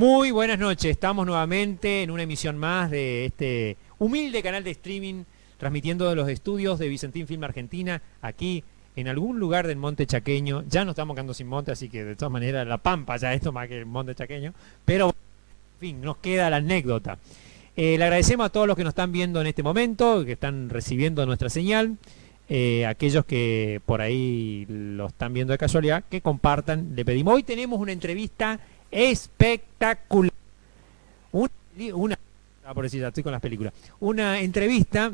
Muy buenas noches, estamos nuevamente en una emisión más de este humilde canal de streaming transmitiendo de los estudios de Vicentín Film Argentina aquí en algún lugar del Monte Chaqueño. Ya no estamos quedando sin monte, así que de todas maneras la Pampa ya esto más que el Monte Chaqueño, pero en fin, nos queda la anécdota. Le agradecemos a todos los que nos están viendo en este momento, que están recibiendo nuestra señal, aquellos que por ahí lo están viendo de casualidad, que compartan, le pedimos. Hoy tenemos una entrevista espectacular. Por decir, ya estoy con las películas. Una entrevista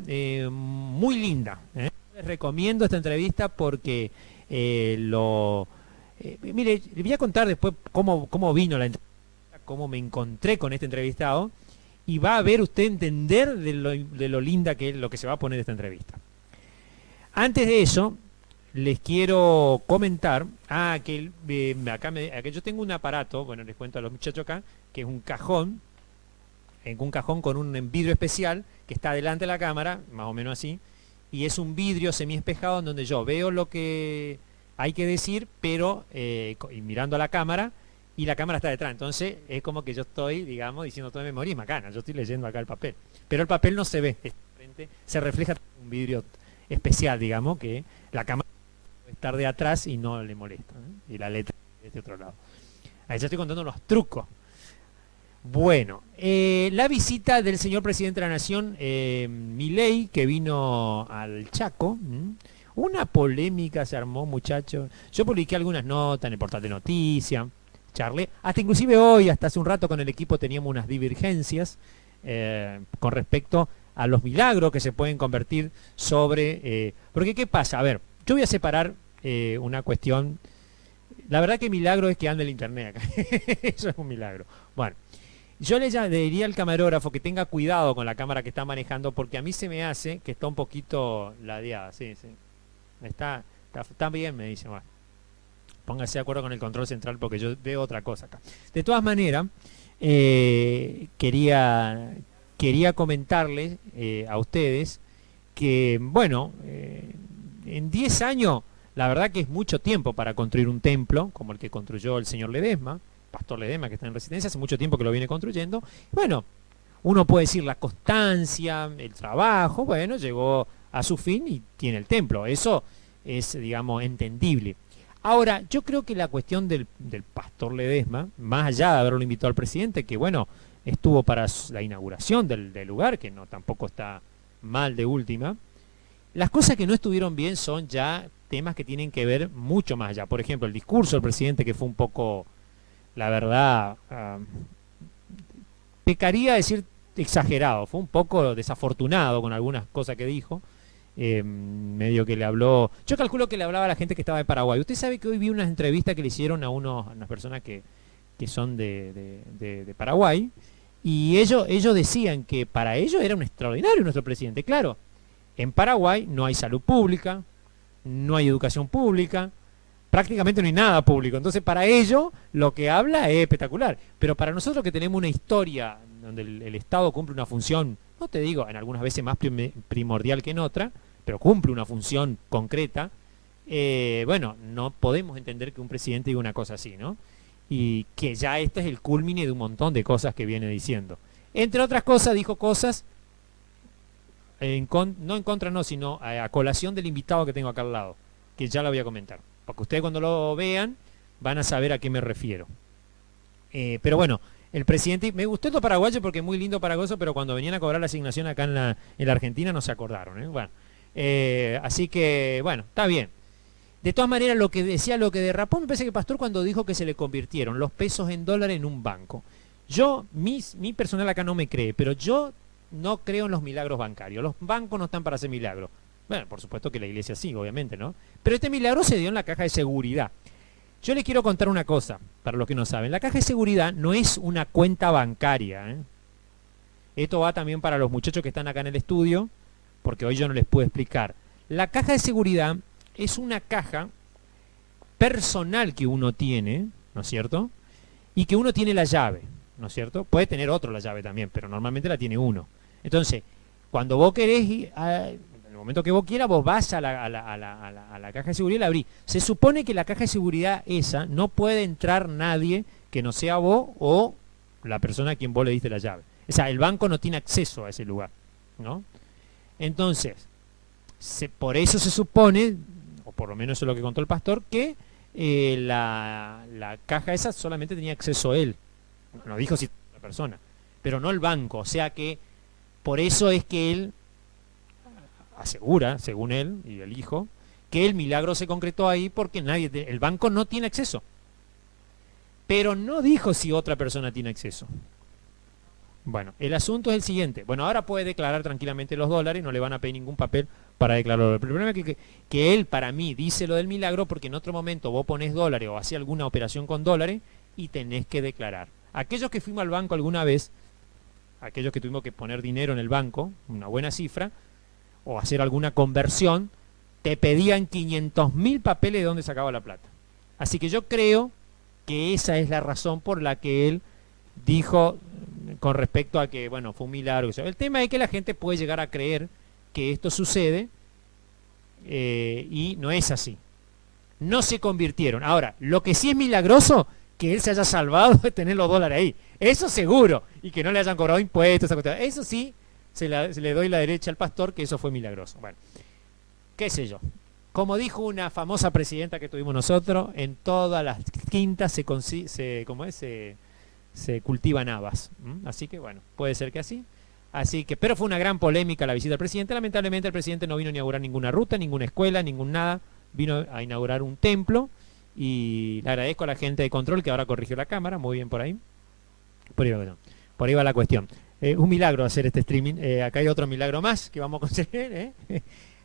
muy linda. Les recomiendo esta entrevista porque mire, les voy a contar después cómo vino la entrevista, cómo me encontré con este entrevistado, y va a ver usted entender de lo linda que es lo que se va a poner esta entrevista. Antes de eso, les quiero comentar que yo tengo un aparato, bueno, les cuento a los muchachos acá, que es un cajón con un vidrio especial que está delante de la cámara, más o menos así, y es un vidrio semiespejado en donde yo veo lo que hay que decir, pero y mirando a la cámara, y la cámara está detrás. Entonces es como que yo estoy, digamos, diciendo todo de memoria y macana, yo estoy leyendo acá el papel. Pero el papel no se ve, se refleja en un vidrio especial, digamos, que la cámara puede estar de atrás y no le molesta, ¿eh? Y la letra de este otro lado. Ahí ya estoy contando los trucos. Bueno, la visita del señor presidente de la Nación, Milei, que vino al Chaco. Una polémica se armó, muchachos. Yo publiqué algunas notas en el portal de noticias, charlé, hasta inclusive hoy, hasta hace un rato con el equipo teníamos unas divergencias con respecto a los milagros que se pueden convertir sobre... porque ¿qué pasa? A ver, yo voy a separar una cuestión. La verdad que milagro es que ande el internet acá. Eso es un milagro. Bueno, yo le diría al camarógrafo que tenga cuidado con la cámara que está manejando, porque a mí se me hace que está un poquito ladeada. Sí. Está bien, me dice. Bueno, póngase de acuerdo con el control central porque yo veo otra cosa acá. De todas maneras, quería comentarles a ustedes que, bueno, en 10 años, la verdad que es mucho tiempo para construir un templo, como el que construyó el señor Ledesma, Pastor Ledesma, que está en Resistencia, hace mucho tiempo que lo viene construyendo. Bueno, uno puede decir la constancia, el trabajo, bueno, llegó a su fin y tiene el templo. Eso es, digamos, entendible. Ahora, yo creo que la cuestión del Pastor Ledesma, más allá de haberlo invitado al presidente, que bueno, estuvo para la inauguración del lugar, que no tampoco está mal de última, las cosas que no estuvieron bien son ya temas que tienen que ver mucho más allá. Por ejemplo, el discurso del presidente, que fue un poco, la verdad, pecaría decir exagerado, fue un poco desafortunado con algunas cosas que dijo. Medio que le habló, yo calculo que le hablaba a la gente que estaba de Paraguay. Usted sabe que hoy vi unas entrevistas que le hicieron a unas personas que son de Paraguay, y ellos decían que para ellos era un extraordinario nuestro presidente. Claro, en Paraguay no hay salud pública, no hay educación pública, prácticamente no hay nada público. Entonces para ellos lo que habla es espectacular. Pero para nosotros que tenemos una historia donde el Estado cumple una función, no te digo, en algunas veces más primordial que en otra, pero cumple una función concreta, bueno, no podemos entender que un presidente diga una cosa así, ¿no? Y que ya este es el culmine de un montón de cosas que viene diciendo. Entre otras cosas, dijo cosas, no en contra, no, sino a colación del invitado que tengo acá al lado, que ya lo voy a comentar. Porque ustedes cuando lo vean van a saber a qué me refiero. Pero bueno, el presidente, me gustó esto paraguayo porque es muy lindo paraguayo, pero cuando venían a cobrar la asignación acá en la Argentina no se acordaron. Bueno, así que, bueno, está bien. De todas maneras, lo que derrapó, me parece que Pastor cuando dijo que se le convirtieron los pesos en dólares en un banco. Mi personal acá no me cree, pero yo no creo en los milagros bancarios. Los bancos no están para hacer milagros. Bueno, por supuesto que la iglesia sí, obviamente, ¿no? Pero este milagro se dio en la caja de seguridad. Yo les quiero contar una cosa, para los que no saben. La caja de seguridad no es una cuenta bancaria, ¿eh? Esto va también para los muchachos que están acá en el estudio, porque hoy yo no les puedo explicar. La caja de seguridad es una caja personal que uno tiene, ¿no es cierto? Y que uno tiene la llave, ¿no es cierto? Puede tener otro la llave también, pero normalmente la tiene uno. Entonces, cuando vos querés ir en el momento que vos quieras, vos vas a la caja de seguridad y la abrís. Se supone que la caja de seguridad esa no puede entrar nadie que no sea vos o la persona a quien vos le diste la llave. O sea, el banco no tiene acceso a ese lugar, ¿no? Entonces, por eso se supone, o por lo menos eso es lo que contó el pastor, que la caja esa solamente tenía acceso él. No dijo si la persona, pero no el banco. O sea que por eso es que él asegura, según él y el hijo, que el milagro se concretó ahí porque el banco no tiene acceso. Pero no dijo si otra persona tiene acceso. Bueno, el asunto es el siguiente. Bueno, ahora puede declarar tranquilamente los dólares, no le van a pedir ningún papel para declararlo. El problema es que él, para mí, dice lo del milagro porque en otro momento vos ponés dólares o hacés alguna operación con dólares y tenés que declarar. Aquellos que fuimos al banco alguna vez, aquellos que tuvimos que poner dinero en el banco, una buena cifra, o hacer alguna conversión, te pedían 500.000 papeles de dónde sacaba la plata. Así que yo creo que esa es la razón por la que él dijo con respecto a que, bueno, fue un milagro. El tema es que la gente puede llegar a creer que esto sucede y no es así. No se convirtieron. Ahora, lo que sí es milagroso, que él se haya salvado de tener los dólares ahí. Eso seguro. Y que no le hayan cobrado impuestos. Eso sí, se le doy la derecha al pastor, que eso fue milagroso. Bueno, qué sé yo. Como dijo una famosa presidenta que tuvimos nosotros, en todas las quintas se cultivan habas. Así que bueno, puede ser que así. Pero fue una gran polémica la visita del presidente. Lamentablemente el presidente no vino a inaugurar ninguna ruta, ninguna escuela, ningún nada. Vino a inaugurar un templo y le agradezco a la gente de control que ahora corrigió la cámara. Muy bien por ahí. Por ahí va la cuestión. Un milagro hacer este streaming. Acá hay otro milagro más que vamos a conseguir.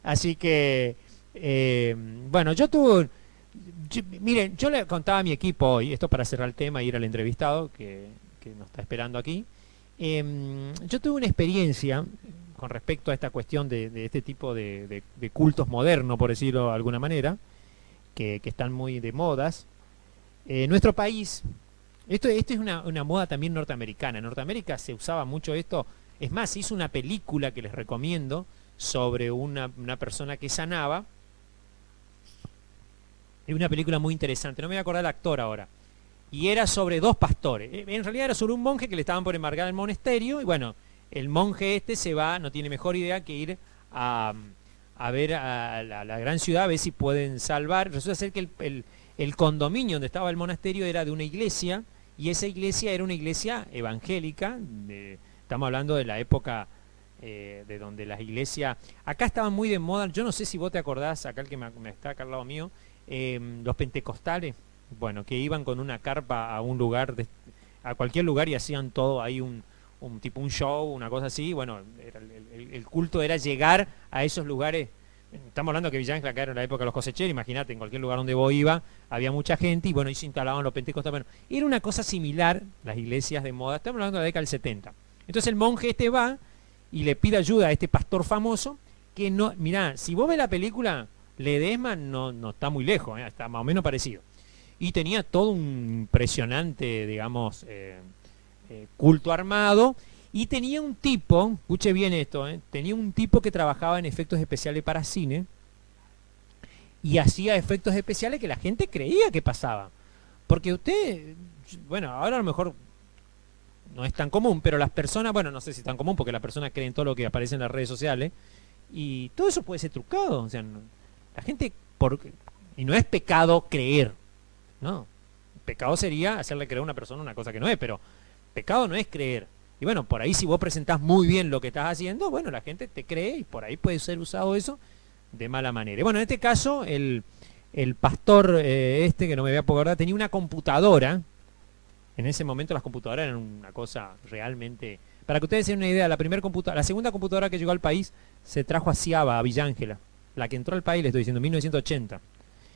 Así que, bueno, miren, yo le contaba a mi equipo hoy, esto para cerrar el tema e ir al entrevistado que nos está esperando aquí. Yo tuve una experiencia con respecto a esta cuestión de este tipo de cultos modernos, por decirlo de alguna manera, que están muy de modas. Nuestro país, esto es una moda también norteamericana. En Norteamérica se usaba mucho esto. Es más, se hizo una película que les recomiendo sobre una persona que sanaba. Es una película muy interesante, no me voy a acordar del actor ahora. Y era sobre dos pastores. En realidad era sobre un monje que le estaban por embargar el monasterio. Y bueno, el monje este se va, no tiene mejor idea que ir a ver a la gran ciudad, a ver si pueden salvar. Resulta ser que el condominio donde estaba el monasterio era de una iglesia. Y esa iglesia era una iglesia evangélica. Estamos hablando de la época de donde las iglesias... Acá estaban muy de moda, yo no sé si vos te acordás, acá el que me está acá al lado mío, los pentecostales, bueno, que iban con una carpa a un lugar, a cualquier lugar y hacían todo ahí un tipo un show, una cosa así. Bueno, el culto era llegar a esos lugares. Estamos hablando que Villa Ángel acá era la época de los cosecheros, imagínate, en cualquier lugar donde vos ibas había mucha gente y bueno, ahí se instalaban los pentecostales. Bueno, era una cosa similar, las iglesias de moda, estamos hablando de la década del 70. Entonces el monje este va y le pide ayuda a este pastor famoso que no, mirá, si vos ves la película, Ledesma no está muy lejos, está más o menos parecido. Y tenía todo un impresionante, digamos, culto armado. Y tenía un tipo, escuche bien esto, tenía un tipo que trabajaba en efectos especiales para cine y hacía efectos especiales que la gente creía que pasaba. Porque usted, bueno, ahora a lo mejor no es tan común, pero las personas, bueno, no sé si es tan común porque las personas creen todo lo que aparece en las redes sociales y todo eso puede ser trucado. O sea, la gente, y no es pecado creer, ¿no? Pecado sería hacerle creer a una persona una cosa que no es, pero pecado no es creer. Y bueno, por ahí si vos presentás muy bien lo que estás haciendo, bueno, la gente te cree y por ahí puede ser usado eso de mala manera. Y bueno, en este caso, el pastor que no me voy a acordar, tenía una computadora. En ese momento las computadoras eran una cosa realmente... Para que ustedes tengan una idea, la segunda computadora que llegó al país se trajo a Ciaba, a Villa Ángela. La que entró al país, le estoy diciendo, en 1980.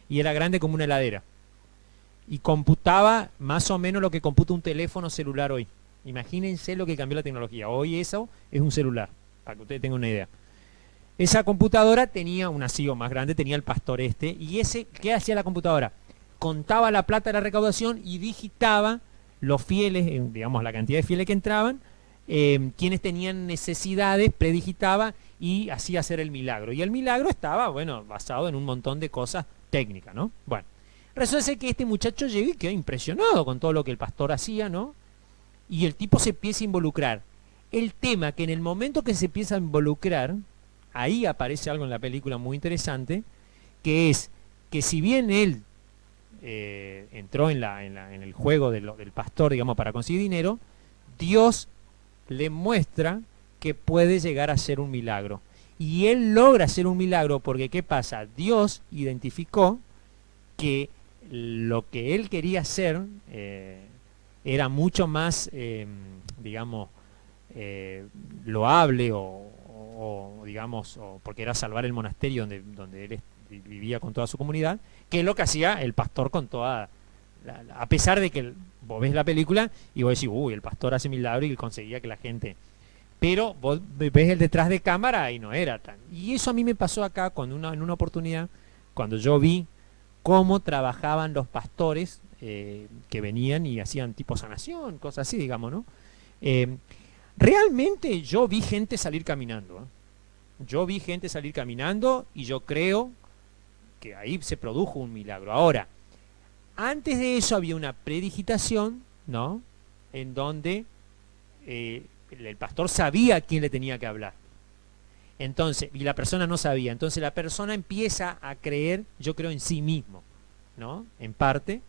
Y era grande como una heladera. Y computaba más o menos lo que computa un teléfono celular hoy. Imagínense lo que cambió la tecnología. Hoy eso es un celular, para que ustedes tengan una idea. Esa computadora tenía una CEO más grande, tenía el pastor y ¿qué hacía la computadora? Contaba la plata de la recaudación y digitaba los fieles, digamos la cantidad de fieles que entraban, quienes tenían necesidades, predigitaba y hacía hacer el milagro. Y el milagro estaba, bueno, basado en un montón de cosas técnicas, ¿no? Bueno, resulta ser que este muchacho llegó y quedó impresionado con todo lo que el pastor hacía, ¿no? y el tipo se empieza a involucrar. El tema que en el momento que se empieza a involucrar, ahí aparece algo en la película muy interesante, que es que si bien él entró en el juego del pastor, digamos, para conseguir dinero, Dios le muestra que puede llegar a ser un milagro. Y él logra hacer un milagro porque, ¿qué pasa? Dios identificó que lo que él quería hacer era mucho más, digamos, loable digamos, porque era salvar el monasterio donde él vivía con toda su comunidad, que es lo que hacía el pastor con toda... a pesar de que vos ves la película y vos decís, uy, el pastor hace milagro y conseguía que la gente... Pero vos ves el detrás de cámara y no era tan... Y eso a mí me pasó acá en una oportunidad, cuando yo vi cómo trabajaban los pastores que venían y hacían tipo sanación, cosas así, digamos, ¿no? Realmente yo vi gente salir caminando, ¿eh? Yo vi gente salir caminando y yo creo que ahí se produjo un milagro. Ahora, antes de eso había una predigitación, ¿no? En donde el pastor sabía a quién le tenía que hablar. Entonces, y la persona no sabía. Entonces la persona empieza a creer, yo creo, en sí mismo, ¿no? En parte.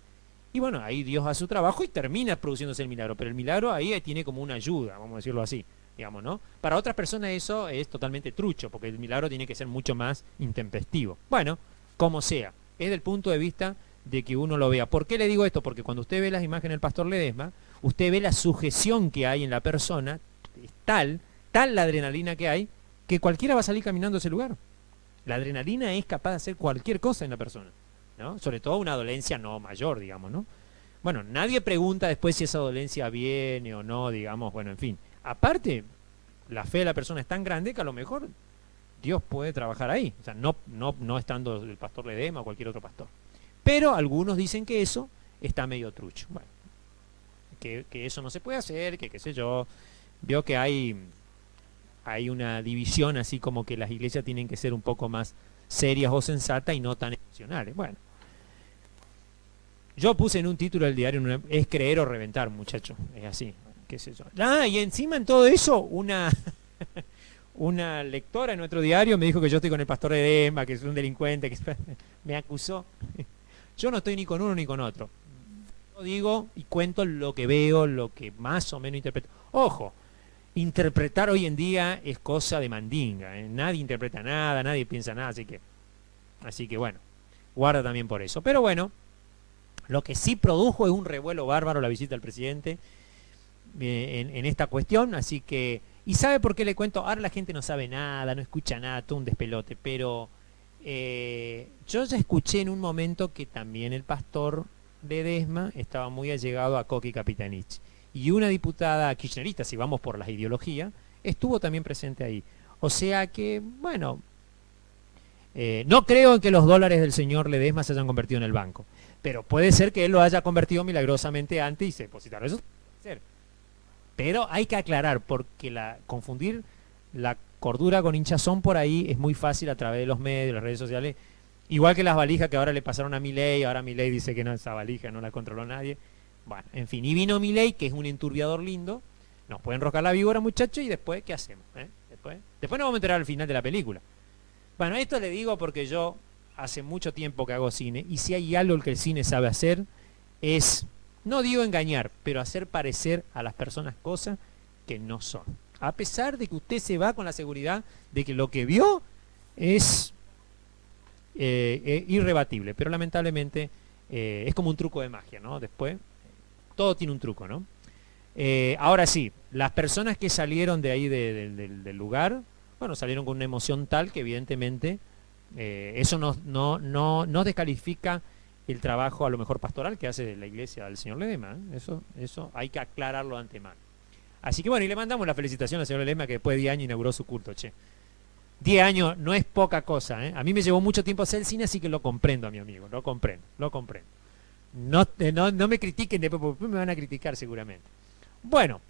Y bueno, ahí Dios hace su trabajo y termina produciéndose el milagro. Pero el milagro ahí tiene como una ayuda, vamos a decirlo así, digamos, ¿no? Para otras personas eso es totalmente trucho, porque el milagro tiene que ser mucho más intempestivo. Bueno, como sea, es del punto de vista de que uno lo vea. ¿Por qué le digo esto? Porque cuando usted ve las imágenes del pastor Ledesma, usted ve la sujeción que hay en la persona, es tal la adrenalina que hay, que cualquiera va a salir caminando a ese lugar. La adrenalina es capaz de hacer cualquier cosa en la persona, ¿no? Sobre todo una dolencia no mayor, digamos, ¿no? Bueno, nadie pregunta después si esa dolencia viene o no, digamos, bueno, en fin. Aparte, la fe de la persona es tan grande que a lo mejor Dios puede trabajar ahí. O sea, no estando el pastor Ledesma o cualquier otro pastor. Pero algunos dicen que eso está medio trucho. Bueno, que eso no se puede hacer, que qué sé yo. Veo que hay una división, así como que las iglesias tienen que ser un poco más serias o sensatas y no tan emocionales. Bueno, yo puse en un título del diario, es creer o reventar, muchacho, es así, qué sé yo. Y encima en todo eso, una lectora en nuestro diario me dijo que yo estoy con el pastor Ledesma, que es un delincuente, que me acusó. Yo no estoy ni con uno ni con otro. Yo digo y cuento lo que veo, lo que más o menos interpreto. Ojo, interpretar hoy en día es cosa de mandinga, ¿eh? Nadie interpreta nada, nadie piensa nada, así que bueno, guarda también por eso. Pero bueno, lo que sí produjo es un revuelo bárbaro la visita del presidente en esta cuestión, así que... ¿Y sabe por qué le cuento? Ahora la gente no sabe nada, no escucha nada, todo un despelote, pero yo ya escuché en un momento que también el pastor Ledesma estaba muy allegado a Coqui Capitanich. Y una diputada kirchnerista, si vamos por las ideologías, estuvo también presente ahí. O sea que, bueno, no creo en que los dólares del señor Ledesma se hayan convertido en el banco, pero puede ser que él lo haya convertido milagrosamente antes y se depositaron. Eso puede ser. Pero hay que aclarar, porque confundir la cordura con hinchazón por ahí es muy fácil a través de los medios, las redes sociales. Igual que las valijas que ahora le pasaron a Milei, ahora Milei dice que no, esa valija no la controló nadie. Bueno, en fin, y vino Milei, que es un enturbiador lindo, nos puede enroscar la víbora, muchachos, y después, ¿qué hacemos? Después nos vamos a enterar al final de la película. Bueno, esto le digo porque yo hace mucho tiempo que hago cine, y si hay algo que el cine sabe hacer, es, no digo engañar, pero hacer parecer a las personas cosas que no son. A pesar de que usted se va con la seguridad de que lo que vio es irrebatible, pero lamentablemente es como un truco de magia, ¿no? Después, todo tiene un truco, ¿no? Ahora sí, las personas que salieron de ahí del lugar, bueno, salieron con una emoción tal que evidentemente eso no descalifica el trabajo a lo mejor pastoral que hace la iglesia del señor Ledesma, ¿eh? Eso hay que aclararlo de antemano. Así que bueno, y le mandamos la felicitación al señor Ledesma, que después de 10 años inauguró su culto, che. 10 años no es poca cosa, ¿eh? A mí me llevó mucho tiempo hacer el cine, así que lo comprendo, a mi amigo, lo comprendo. No me critiquen después, porque me van a criticar seguramente. Bueno,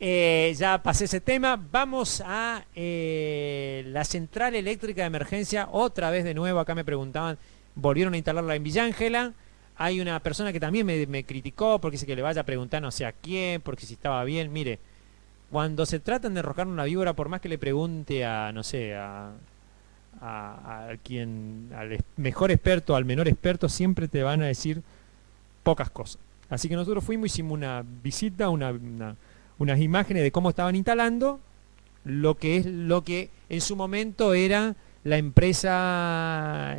ya pasé ese tema. Vamos a la central eléctrica de emergencia. Otra vez de nuevo, acá me preguntaban, volvieron a instalarla en Villa Ángela. Hay una persona que también me criticó porque dice que le vaya a preguntar no sé a quién, porque si estaba bien. Mire, cuando se tratan de enroscar una víbora, por más que le pregunte a, no sé, a quien, mejor experto, al menor experto, siempre te van a decir pocas cosas. Así que nosotros fuimos, hicimos una visita, unas imágenes de cómo estaban instalando lo que en su momento era la empresa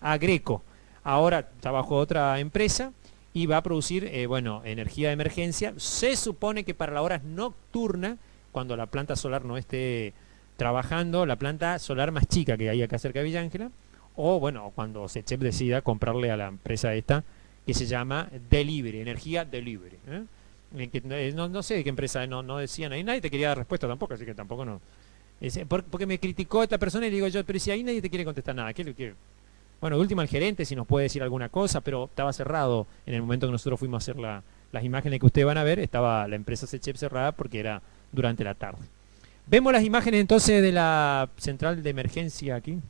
Agreco. Ahora está bajo otra empresa y va a producir bueno, energía de emergencia. Se supone que para la hora nocturna, cuando la planta solar no esté trabajando, la planta solar más chica que hay acá cerca de Villa Ángela, o bueno, cuando SECHEP decida comprarle a la empresa esta, que se llama Delivery, Energía Delivery. No sé de qué empresa, no decían ahí, nadie te quería dar respuesta tampoco, así que tampoco no. Porque me criticó esta persona y le digo yo, pero si ahí nadie te quiere contestar nada, ¿qué? Bueno, de última el gerente si nos puede decir alguna cosa, pero estaba cerrado en el momento que nosotros fuimos a hacer las imágenes que ustedes van a ver, estaba la empresa SECHEP cerrada porque era durante la tarde. Vemos las imágenes entonces de la central de emergencia aquí.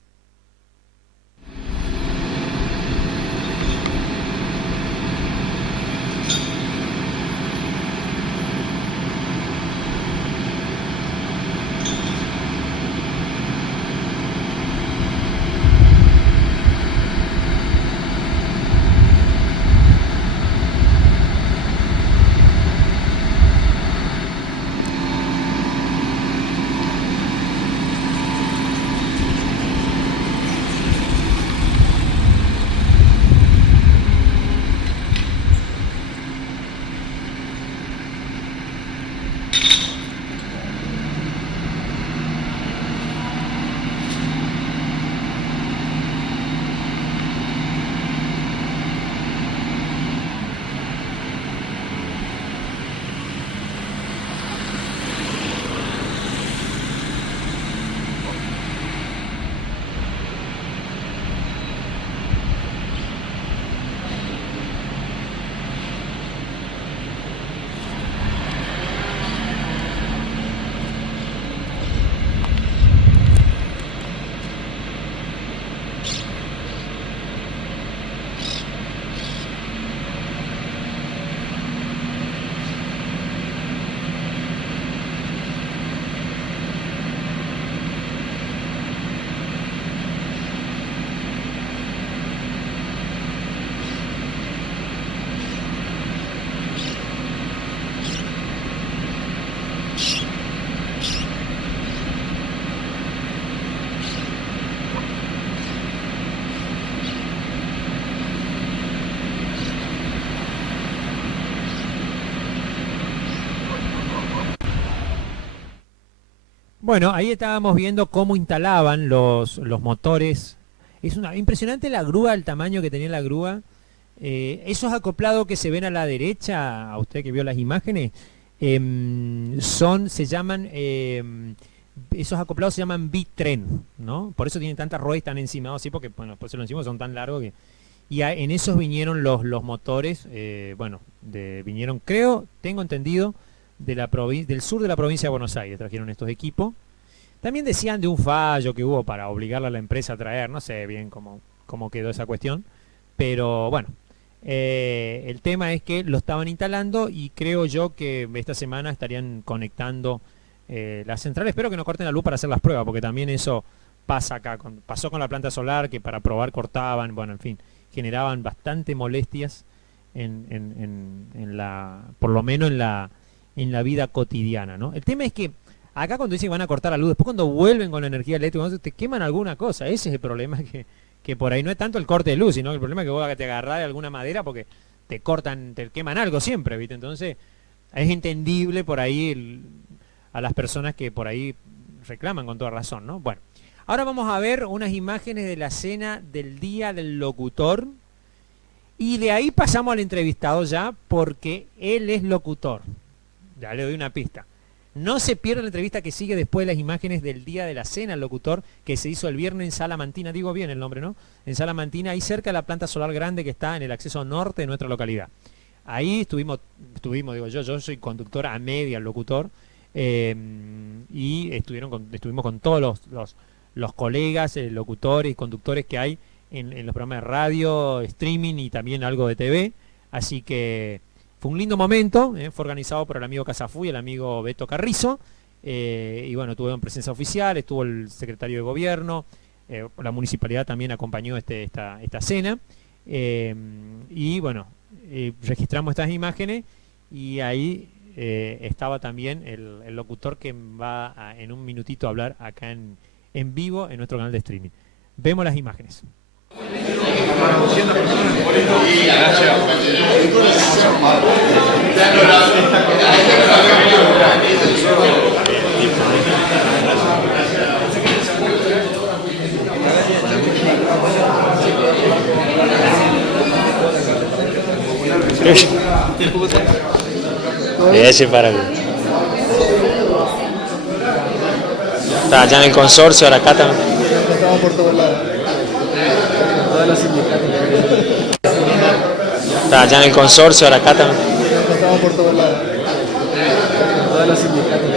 Bueno, ahí estábamos viendo cómo instalaban los motores. Es impresionante la grúa, el tamaño que tenía la grúa. Esos acoplados que se ven a la derecha, a usted que vio las imágenes, se llaman, esos acoplados se llaman bitren, ¿no? Por eso tienen tantas ruedas tan encimados así, porque, bueno, pues se lo encima son tan largos que... Y en esos vinieron los motores, bueno, vinieron, creo, tengo entendido, del sur de la provincia de Buenos Aires, trajeron estos equipos. También decían de un fallo que hubo para obligarle a la empresa a traer, no sé bien cómo quedó esa cuestión, pero bueno, el tema es que lo estaban instalando y creo yo que esta semana estarían conectando la central. Espero que no corten la luz para hacer las pruebas, porque también eso pasa acá, pasó con la planta solar, que para probar cortaban, bueno, en fin, generaban bastante molestias por lo menos en la vida cotidiana, ¿no? El tema es que acá cuando dicen que van a cortar la luz, después cuando vuelven con la energía eléctrica, te queman alguna cosa. Ese es el problema, que por ahí no es tanto el corte de luz, sino el problema es que vos te agarrás de alguna madera porque te cortan, te queman algo siempre, ¿viste? Entonces es entendible por ahí a las personas que por ahí reclaman con toda razón, ¿no? Bueno, ahora vamos a ver unas imágenes de la cena del Día del Locutor. Y de ahí pasamos al entrevistado ya, porque él es locutor. Ya le doy una pista. No se pierda la entrevista que sigue después de las imágenes del día de la cena al locutor, que se hizo el viernes en Salamantina, digo bien el nombre, ¿no? En Salamantina, ahí cerca de la planta solar grande que está en el acceso norte de nuestra localidad. Ahí estuvimos, digo yo soy conductor a media locutor, y estuvimos con todos los colegas, locutores y conductores que hay en los programas de radio, streaming y también algo de TV. Así que fue un lindo momento, fue organizado por el amigo Casafú y el amigo Beto Carrizo. Y bueno, tuvieron presencia oficial, estuvo el secretario de gobierno, la municipalidad también acompañó esta cena. Y bueno, registramos estas imágenes y ahí estaba también el locutor que va en un minutito a hablar acá en vivo en nuestro canal de streaming. Vemos las imágenes. Ese para mí. Está allá en el consorcio, ahora acá también. Estamos por todos lados. Todas las sindicatos. Está allá en el consorcio, ahora acá también. Estamos por todos lados. Todas las sindicatos.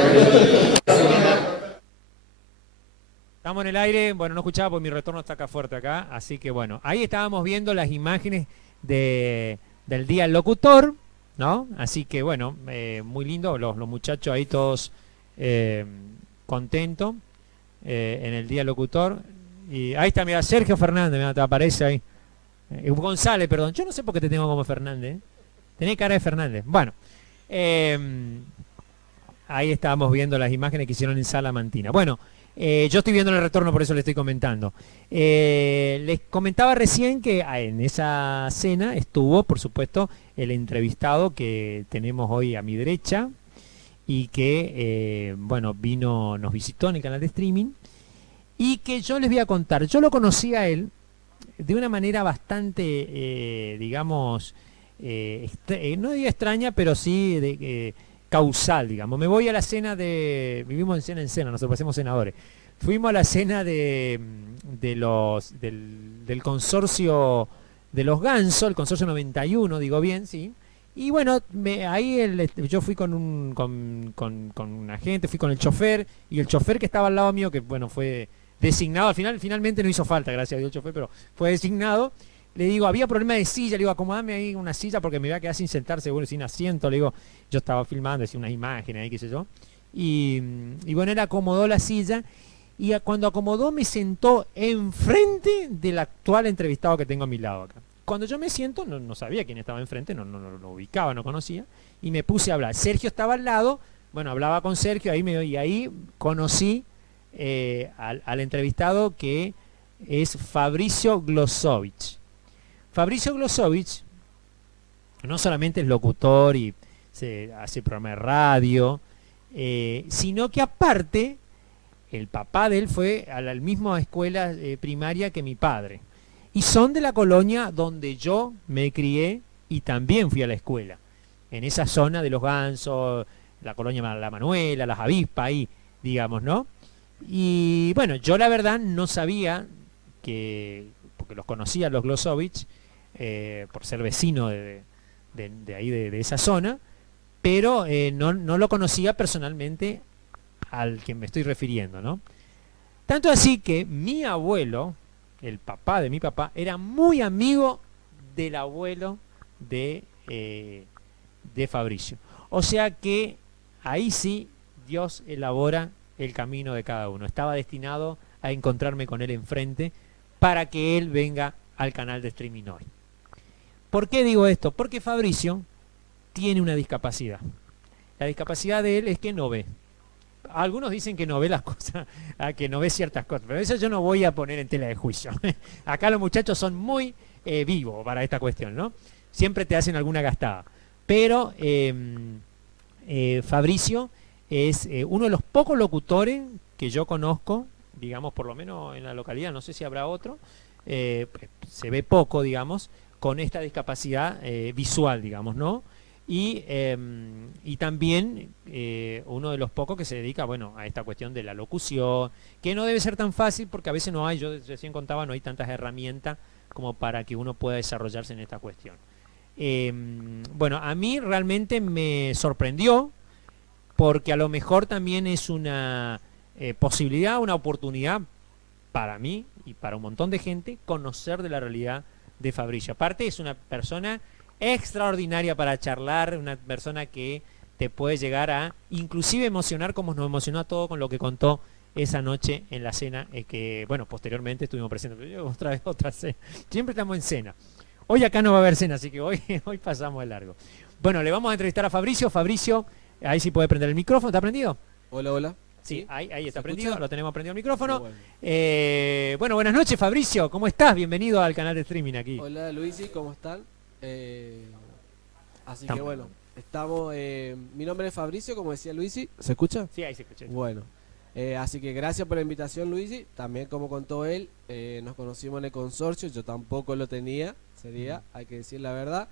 Estamos en el aire, bueno, no escuchaba porque mi retorno está acá fuerte acá, así que bueno, ahí estábamos viendo las imágenes del Día del Locutor, ¿no? Así que bueno, muy lindo, los muchachos ahí todos contentos en el Día del Locutor. Y ahí está, mira, Sergio Fernández, mira, te aparece ahí. González, perdón, yo no sé por qué te tengo como Fernández, ¿eh? Tenés cara de Fernández. Bueno, ahí estábamos viendo las imágenes que hicieron en Salamantina. Bueno, yo estoy viendo el retorno, por eso le estoy comentando. Les comentaba recién que en esa cena estuvo, por supuesto, el entrevistado que tenemos hoy a mi derecha y que, bueno, nos visitó en el canal de streaming y que yo les voy a contar. Yo lo conocí a él de una manera bastante, digamos, no digo extraña, pero sí causal, digamos. Me voy a la cena vivimos en cena, nosotros hacemos senadores. Fuimos a la cena del consorcio de los Gansos, el consorcio 91, digo bien, sí. Y bueno, ahí yo fui con un agente, fui con el chofer, y el chofer que estaba al lado mío, que bueno, fue designado, finalmente no hizo falta, gracias a Dios el chofer, pero fue designado. Le digo, había problema de silla, le digo, acomodame ahí una silla porque me iba a quedar sin sentarse, bueno, sin asiento, le digo, yo estaba filmando, decía unas imágenes ahí, qué sé yo. Y bueno, él acomodó la silla y cuando acomodó me sentó enfrente del actual entrevistado que tengo a mi lado acá. Cuando yo me siento, no sabía quién estaba enfrente, no lo ubicaba, no conocía, y me puse a hablar. Sergio estaba al lado, bueno, hablaba con Sergio, y ahí conocí al entrevistado, que es Fabricio Glosovich. Fabricio Glosovich no solamente es locutor y hace programa de radio, sino que aparte el papá de él fue a la misma escuela primaria que mi padre. Y son de la colonia donde yo me crié y también fui a la escuela. En esa zona de los Gansos, la colonia La Manuela, las Avispas, ahí, digamos, ¿no? Y bueno, yo la verdad no sabía porque los conocía los Glosovich, por ser vecino de ahí, de esa zona, pero no lo conocía personalmente al que me estoy refiriendo, ¿no? Tanto así que mi abuelo, el papá de mi papá, era muy amigo del abuelo de Fabricio. O sea que ahí sí Dios elabora el camino de cada uno. Estaba destinado a encontrarme con él enfrente para que él venga al canal de streaming hoy. ¿Por qué digo esto? Porque Fabricio tiene una discapacidad. La discapacidad de él es que no ve. Algunos dicen que no ve las cosas, que no ve ciertas cosas, pero eso yo no voy a poner en tela de juicio. Acá los muchachos son muy vivos para esta cuestión, ¿no? Siempre te hacen alguna gastada. Pero Fabricio es uno de los pocos locutores que yo conozco, digamos, por lo menos en la localidad, no sé si habrá otro, se ve poco, digamos, con esta discapacidad visual, digamos, ¿no? Y también uno de los pocos que se dedica, bueno, a esta cuestión de la locución, que no debe ser tan fácil porque a veces no hay, yo recién contaba, no hay tantas herramientas como para que uno pueda desarrollarse en esta cuestión. Bueno, a mí realmente me sorprendió porque a lo mejor también es una posibilidad, una oportunidad para mí y para un montón de gente conocer de la realidad de Fabricio. Aparte es una persona extraordinaria para charlar, una persona que te puede llegar a inclusive emocionar como nos emocionó a todos con lo que contó esa noche en la cena, que bueno, posteriormente estuvimos presentes. Pero yo otra vez otra cena. Siempre estamos en cena. Hoy acá no va a haber cena, así que hoy pasamos de largo. Bueno, le vamos a entrevistar a Fabricio. Fabricio, ahí sí puede prender el micrófono. ¿Está prendido? Hola, hola. Sí, ahí está ¿Se prendido, escucha? lo tenemos prendido el micrófono. Bueno. Bueno, buenas noches Fabricio, ¿cómo estás? Bienvenido al canal de streaming aquí. Hola, Luisi, ¿cómo están? Así Estamos. que bueno, estamos. Mi nombre es Fabricio, como decía Luisi. ¿Se escucha? Sí, ahí se escucha. Bueno, así que gracias por la invitación, Luisi. También, como contó él, nos conocimos en el consorcio. Yo tampoco lo tenía, hay que decir la verdad.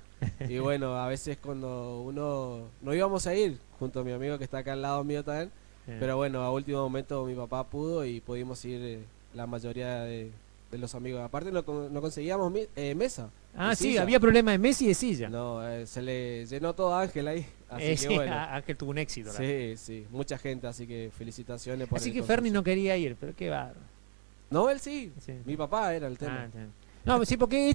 Y bueno, a veces cuando uno. No íbamos a ir junto a mi amigo que está acá al lado mío también. Pero bueno, a último momento mi papá pudo y pudimos ir la mayoría de los amigos. Aparte no conseguíamos mesa. Ah, y sí, silla. había problema de Messi y de silla. No, se le llenó todo a Ángel ahí. Así Sí, que bueno. Ángel tuvo un éxito. la Sí, sí, mucha gente, así que felicitaciones por Así el que Ferni consorcio. no quería ir, pero qué va. No, él sí. Sí. Mi papá era el tema. Ah, sí. No, sí, porque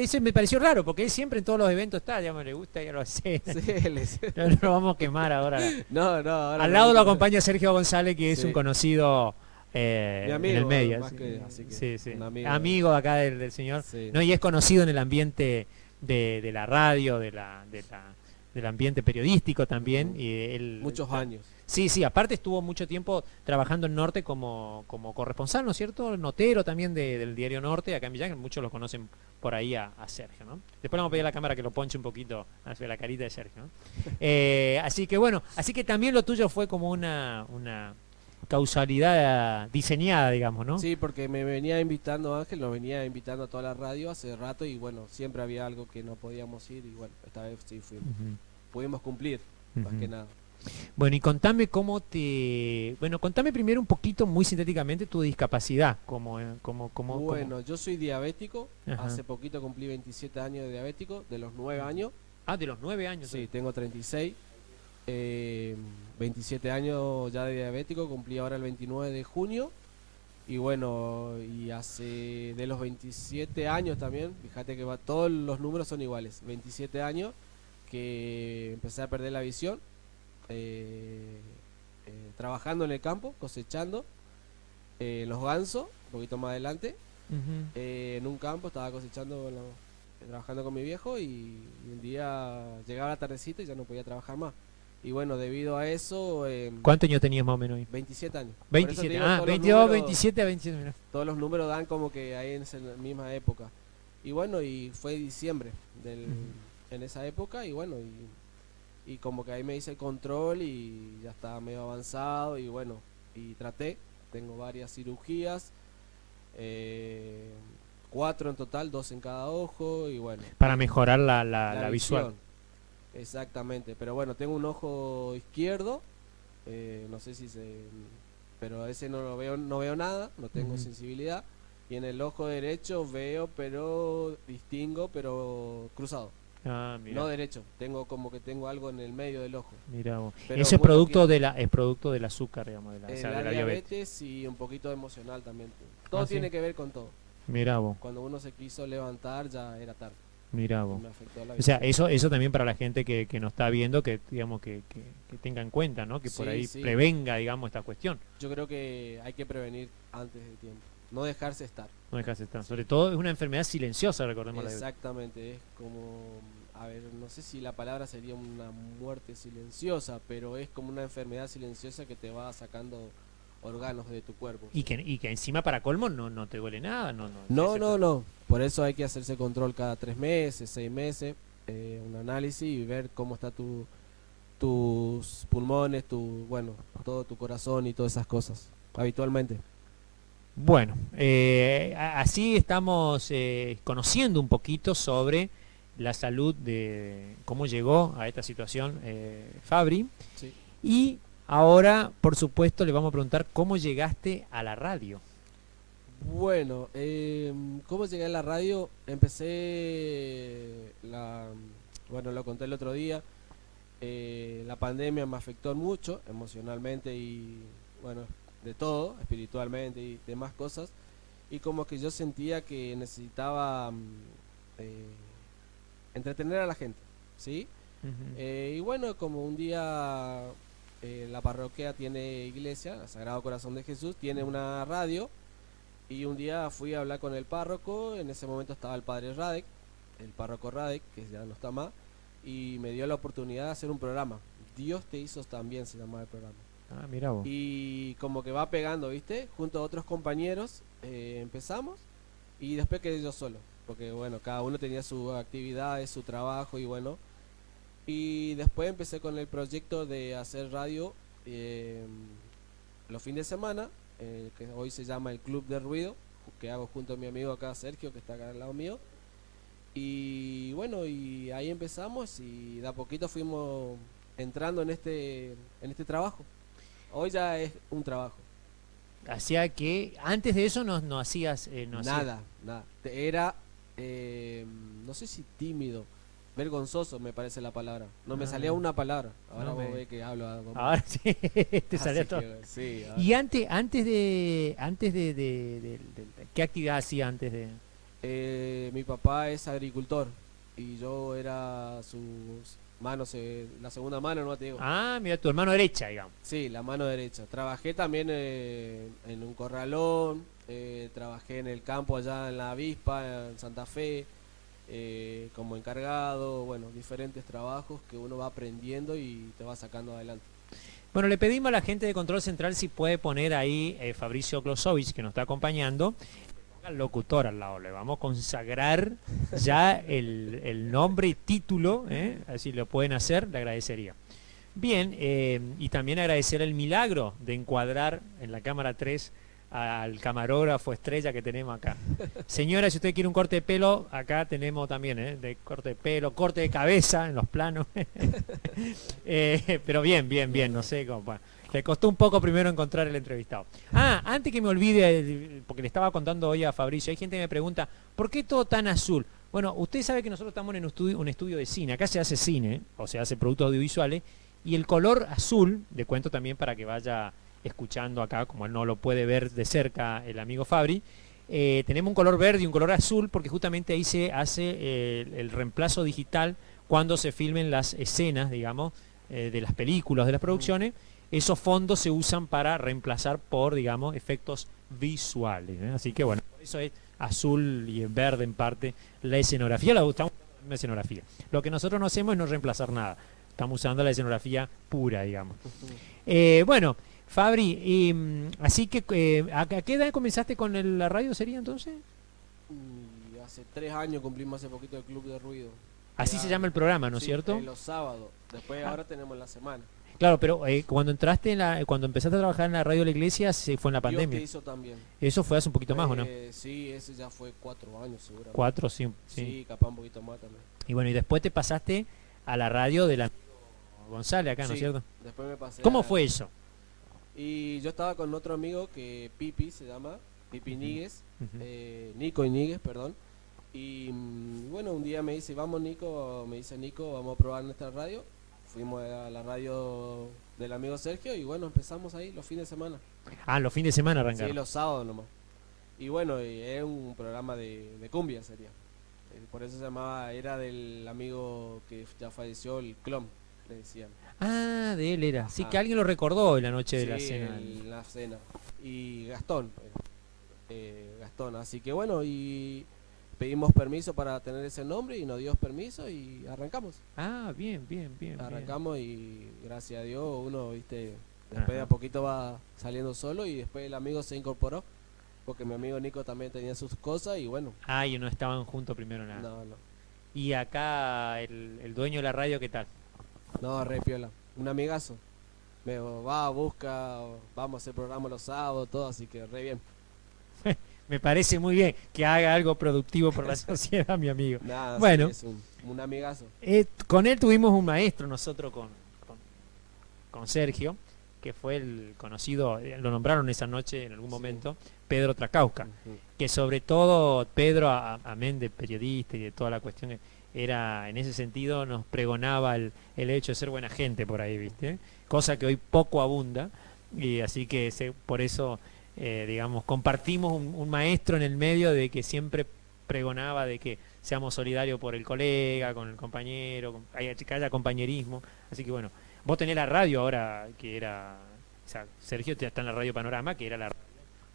ese me pareció raro, porque él siempre en todos los eventos está, digamos, le gusta ir a los Sí, él es. No lo vamos a quemar ahora. No, no, ahora Al no, lado lo no. acompaña Sergio González, que es Sí. un conocido Mi en amigo, el medio. más Sí, que- así que sí, sí. un amigo. Amigo acá del señor. Sí. No, y es conocido en el ambiente de la radio, del ambiente periodístico también. Ujú. Y él, Muchos años. Sí, sí, aparte estuvo mucho tiempo trabajando en Norte como corresponsal, ¿no es cierto? Notero también del diario Norte, acá en Villán, muchos lo conocen por ahí a Sergio, ¿no? Después le vamos a pedir a la cámara que lo ponche un poquito hacia la carita de Sergio, ¿no? Así que bueno, así que también lo tuyo fue como una causalidad diseñada, digamos, ¿no? Sí, porque me venía invitando Ángel, nos venía invitando a toda la radio hace rato y bueno, siempre había algo que no podíamos ir y bueno, esta vez sí fuimos. Ujú, Pudimos cumplir, más ujú. que nada. Bueno, y contame contame primero un poquito, muy sintéticamente, tu discapacidad, como Bueno, yo soy diabético, Ajá. hace poquito cumplí 27 años de diabético, de los 9 años. Ah, de los 9 años. Sí, tengo 36. 27 años ya de diabético, cumplí ahora el 29 de junio. Y bueno, y hace de los 27 años también, fíjate que todos los números son iguales. 27 años que empecé a perder la visión, trabajando en el campo, cosechando, los gansos, un poquito más adelante. Ujú. En un campo estaba cosechando, trabajando con mi viejo y un día llegaba la tardecita y ya no podía trabajar más. Y bueno, debido a eso, ¿Cuántos años tenías más o menos ahí? 27 años. Por eso te 27. digo, Ah, todos los 22, números- 27 a 27. Mira. Todos los números dan como que ahí en esa misma época. Y bueno, y fue diciembre en esa época y bueno, y como que ahí me hice el control y ya estaba medio avanzado y bueno, y tengo varias cirugías, 4 en total, 2 en cada ojo y bueno. Para mejorar la visual. visión. Exactamente, pero bueno, tengo un ojo izquierdo, no sé si pero ese no lo veo, no veo nada, no tengo Ujú. sensibilidad. Y en el ojo derecho veo, pero distingo, pero cruzado. Ah, mira. No derecho, tengo como que tengo algo en el medio del ojo. Mira vos. Pero Eso es muy producto poquito. es producto del azúcar, digamos, o sea, La de la diabetes. diabetes y un poquito emocional también. Todo Ah, ¿sí? tiene que ver con todo. Mira vos, Cuando uno se quiso levantar ya era tarde. mira Y vos. me afectó la O sea, visión. eso también para la gente que nos está viendo, que digamos que tenga en cuenta, ¿no? Que por Sí, ahí sí. prevenga, digamos, esta cuestión. Yo creo que hay que prevenir antes de tiempo. No dejarse estar. No dejarse estar. Sobre todo es una enfermedad silenciosa, recordemos la diabetes. Exactamente, es como, a ver, no sé si la palabra sería una muerte silenciosa, pero es como una enfermedad silenciosa que te va sacando órganos de tu cuerpo. Y que encima para colmo no te duele nada, no. No. Por eso hay que hacerse control cada 3 meses, 6 meses, un análisis y ver cómo está tus pulmones, bueno, todo tu corazón y todas esas cosas, habitualmente. Bueno, así estamos conociendo un poquito sobre la salud de cómo llegó a esta situación Fabri. Sí. Y ahora, por supuesto, le vamos a preguntar cómo llegaste a la radio. Bueno, ¿cómo llegué a la radio? Empecé, bueno, lo conté el otro día, la pandemia me afectó mucho emocionalmente y, bueno, de todo, espiritualmente y demás cosas. y como que yo sentía que necesitaba eh, entretener a la gente, ¿sí? Ujú. Y bueno, como un día la parroquia tiene iglesia, el Sagrado Corazón de Jesús, tiene una radio, y un día fui a hablar con el párroco, en ese momento estaba el padre Radek, el párroco Radek, que ya no está más, y me dio la oportunidad de hacer un programa. Dios te hizo también, se llama el programa. Ah, mira vos. Y como que va pegando, ¿viste? Junto a otros compañeros empezamos y después quedé yo solo, porque bueno, cada uno tenía su actividad, su trabajo y bueno. Y después empecé con el proyecto de hacer radio los fines de semana, que hoy se llama el Club de Ruido, que hago junto a mi amigo acá, Sergio, que está acá al lado mío. Y bueno, y ahí empezamos y de a poquito fuimos entrando en este trabajo. Hoy ya es un trabajo. Hacía que antes de eso no hacías Nada, nada. Era, no sé si tímido, vergonzoso me parece la palabra. No me salía Ah, una palabra. Ahora no vos me- ves que hablo algo más. ahora sí te Así salía todo. que, sí, ahora. Y ¿qué actividad hacía antes de? Mi papá es agricultor y yo era sus manos, la segunda mano, no te digo. Ah, mira, tu hermano derecha, digamos. Sí, la mano derecha. Trabajé también en un corralón, trabajé en el campo allá en la Avispa, en Santa Fe, como encargado, bueno, diferentes trabajos que uno va aprendiendo y te va sacando adelante. Bueno, le pedimos a la gente de Control Central si puede poner ahí Fabricio Klosovich, que nos está acompañando, al locutor al lado. Le vamos a consagrar ya el nombre y título, así lo pueden hacer, le agradecería. Bien, y también agradecer el milagro de encuadrar en la cámara 3 al camarógrafo estrella que tenemos acá. Señora, si usted quiere un corte de pelo, acá tenemos también, de corte de pelo, corte de cabeza en los planos. Pero bien, bien, bien, no sé cómo. Bueno, le costó un poco primero encontrar el entrevistado. Ah, antes que me olvide, porque le estaba contando hoy a Fabricio, hay gente que me pregunta, ¿por qué todo tan azul? Bueno, usted sabe que nosotros estamos en un estudio de cine, acá se hace cine, o se hace productos audiovisuales, y el color azul, le cuento también para que vaya escuchando acá, como él no lo puede ver de cerca el amigo Fabri, tenemos un color verde y un color azul porque justamente ahí se hace el reemplazo digital cuando se filmen las escenas, digamos, de las películas, de las producciones. Esos fondos se usan para reemplazar por, digamos, efectos visuales, ¿eh? Así que bueno, por eso es azul y verde en parte la escenografía, la estamos usando la misma escenografía. Lo que nosotros no hacemos es no reemplazar nada, estamos usando la escenografía pura, digamos. Bueno, Fabri, así que, ¿a qué edad comenzaste con la radio sería entonces? Y hace 3 años cumplimos hace poquito el Club de Ruido. Así Ya, se llama el programa, ¿no es sí, cierto? los sábados. Después ahora tenemos la semana. Claro, pero cuando entraste cuando empezaste a trabajar en la radio de la iglesia, se fue en la Dios pandemia. te hizo también. Eso fue hace un poquito más, ¿o no? Sí, ese ya fue 4 años seguramente. 4, sí, sí. Sí, capaz un poquito más también. Y bueno, y después te pasaste a la radio del amigo González acá, ¿no es Sí, cierto? después me pasé ¿Cómo fue eso? Y yo estaba con otro amigo que Pipi se llama, Pipi Níguez, Ujú. Nico y Níguez, perdón. Y bueno, un día me dice, vamos Nico, me dice Nico, vamos a probar nuestra radio. Fuimos a la radio del amigo Sergio y bueno, empezamos ahí los fines de semana. Ah, los fines de semana Sí, arrancaron. los sábados nomás. Y bueno, y es un programa de cumbia sería. Por eso se llamaba, era del amigo que ya falleció, el Clon, le decían. Ah, de él era. Sí, Ajá. que alguien lo recordó en la noche de la Sí, cena. la cena. Y Gastón, Gastón. Así que bueno, y pedimos permiso para tener ese nombre y nos dio permiso y arrancamos. Ah, bien, bien, bien. bien. Arrancamos y gracias a Dios uno, viste, después de Ajá. a poquito va saliendo solo y después el amigo se incorporó. Porque mi amigo Nico también tenía sus cosas y bueno, Ah, y no estaban juntos primero nada. no, Y acá el dueño de la radio, ¿qué tal? no, re piola. Un amigazo. Me va, busca, vamos a hacer programa los sábados, todo, así que re bien. Me parece muy bien que haga algo productivo por la sociedad, mi amigo. Nada, Bueno. sí, es un amigazo. Con él tuvimos un maestro nosotros con Sergio, que fue el conocido, lo nombraron esa noche en algún Sí. momento, Pedro Tracauca, Ujú. que sobre todo Pedro, amén de periodista y de toda la cuestión, era en ese sentido nos pregonaba el hecho de ser buena gente por ahí, ¿viste? Cosa que hoy poco abunda, y así que por eso digamos, compartimos un maestro en el medio de que siempre pregonaba de que seamos solidarios por el colega, con el compañero, que haya compañerismo. Así que bueno, vos tenés la radio ahora, que era, o sea, Sergio está en la Radio Panorama, que era la radio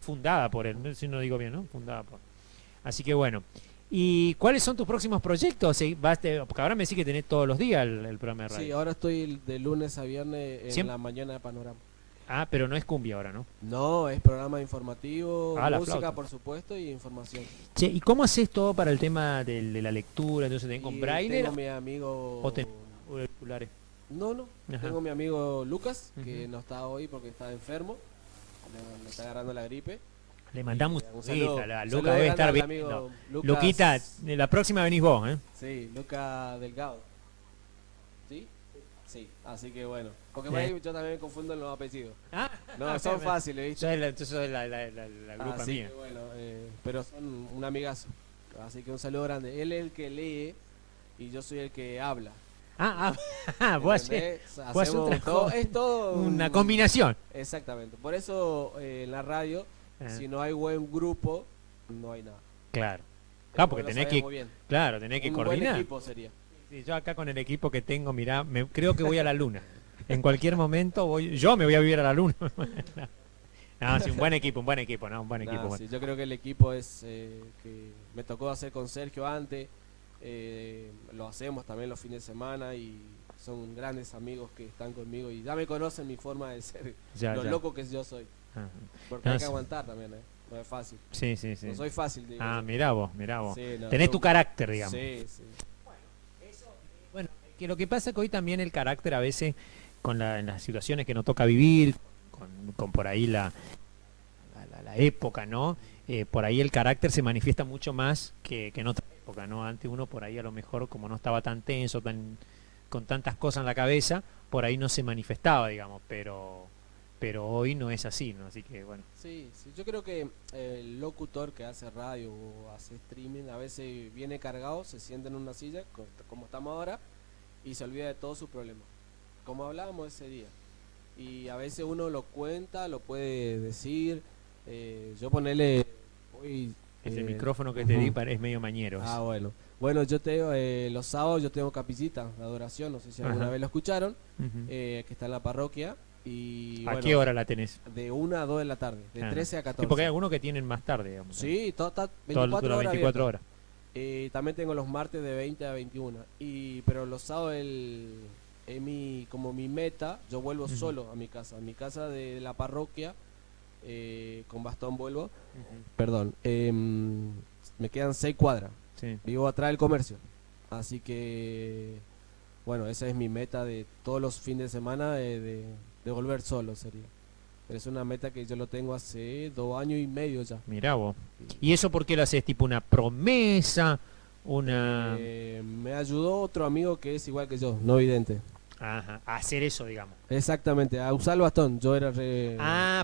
fundada por él, si no digo bien, ¿no? Fundada por. Así que bueno. ¿Y cuáles son tus próximos proyectos? Porque ahora me decís que tenés todos los días el programa de radio. Sí, ahora estoy de lunes a viernes en ¿Siempre? la mañana de Panorama. Ah, pero no es cumbia ahora, ¿no? No, es programa informativo, La música flauta. por supuesto y información. Che, ¿y cómo haces todo para el tema de la lectura? Entonces, ¿tenés con Y braille tengo mi amigo... o tenés auriculares? No, Ajá. tengo mi amigo Lucas, que Ujú. no está hoy porque está enfermo, le está agarrando la gripe. Le mandamos Un un saludo, saludito a un Luca, saludo debe grande estar al bien. amigo Lucas. Luquita, la próxima venís vos, ¿eh? Sí, Luca Delgado. ¿Sí? Sí, así que bueno. Porque Sí. por ahí yo también me confundo en los apellidos. Ah, No, son fáciles, ¿viste? Entonces sos la grupa Así mía. que bueno, pero son un amigazo. Así que un saludo grande. Él es el que lee y yo soy el que habla. Vos hacés ¿Entendés? vos hacés Hacemos otra todo, cosa. es todo una combinación. Exactamente. Por eso en la radio, Ah, si no hay buen grupo, no hay nada. claro. Claro, porque Lo tenés sabés que, muy bien. claro, tenés que Un coordinar. buen equipo sería. Sí, yo acá con el equipo que tengo, mirá, creo que voy a la luna. En cualquier momento yo me voy a vivir a la luna. No, sí, un buen equipo, ¿no? Un buen equipo. Nah, bueno. sí, yo creo que el equipo es que me tocó hacer con Sergio antes, lo hacemos también los fines de semana y son grandes amigos que están conmigo y ya me conocen mi forma de ser, Ya, lo ya. loco que yo soy, Ah, porque No, hay que sí. aguantar también, no es fácil, sí. no soy fácil, digo Ah, yo. mirá vos. Sí, no, Tenés yo- tu carácter, digamos. Sí, sí. Bueno, que lo que pasa es que hoy también el carácter a veces, en las situaciones que nos toca vivir, con por ahí la época, ¿no? Por ahí el carácter se manifiesta mucho más que en otra época, ¿no? Antes uno por ahí a lo mejor, como no estaba tan tenso, con tantas cosas en la cabeza, por ahí no se manifestaba, digamos, pero hoy no es así, ¿no? Así que bueno. Sí, sí, yo creo que el locutor que hace radio o hace streaming a veces viene cargado, se sienta en una silla, como estamos ahora, y se olvida de todos sus problemas, como hablábamos ese día. Y a veces uno lo cuenta, lo puede decir, yo ponerle hoy... Ese micrófono que te di es medio mañero. Ah, bueno. Bueno, yo tengo, los sábados yo tengo capillita de adoración, no sé si alguna Ajá. vez lo escucharon, Ujú. que está en la parroquia. Y, ¿A bueno, qué hora la tenés? De 1 a 2 de la tarde, de Ah, 13 a 14. Sí, porque hay algunos que tienen más tarde, digamos. Sí, está Todas 24 las horas. 24 abierto. horas. También tengo los martes de 20 a 21. Pero los sábados es como mi meta, yo vuelvo Ujú. solo a mi casa. A mi casa de la parroquia, con bastón vuelvo. Ujú. Perdón, me quedan 6 cuadras. Sí. Vivo atrás del comercio. Así que, bueno, esa es mi meta de todos los fines de semana, de volver solo sería. Pero es una meta que yo lo tengo hace 2 años y medio ya. Mirá vos. ¿Y eso por qué lo haces? ¿Tipo una promesa? Una... Me ayudó otro amigo que es igual que yo, no vidente. Ajá, a hacer eso, digamos. Exactamente, a usar el bastón. Yo era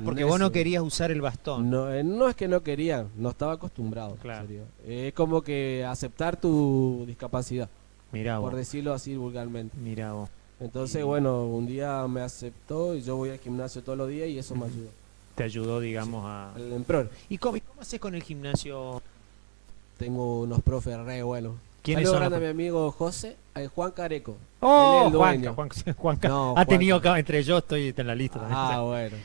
Porque vos no necio. querías usar el bastón. No, no es que no quería, no estaba acostumbrado. Claro. sería. Es como que aceptar tu discapacidad, Mirá por vos. decirlo así vulgarmente. Mirá vos. Entonces, bueno, un día me aceptó y yo voy al gimnasio todos los días y eso me ayudó. Te ayudó, digamos, a... El Emperor. ¿Y cómo haces con el gimnasio? Tengo unos profes re buenos. ¿Quiénes Saludos son grande a los- mi amigo José, Juan Careco. ¡Oh! Él es el Juanca, dueño. Juanca. No, Ha tenido Juanca. entre yo, estoy en la lista también. Ah, bueno.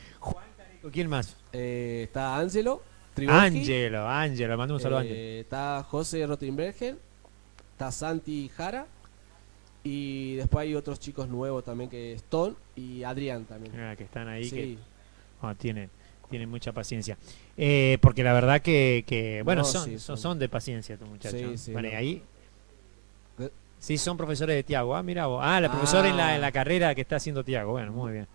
¿Quién más? Está Ángelo Tribolsky. Ángelo, mando un saludo a Ángelo. Está José Rotenbergen. Está Santi Jara. Y después hay otros chicos nuevos también, que es Ton y Adrián también. Que están ahí, Sí. que tienen mucha paciencia. Porque la verdad que bueno, No, son, sí, son, son- son de paciencia estos muchachos. Sí, sí, Bueno, y no. ahí Eh. sí son profesores de Tiago. Ah, mira vos. Ah, la profesora en Ah. la carrera que está haciendo Tiago. Bueno, muy bien.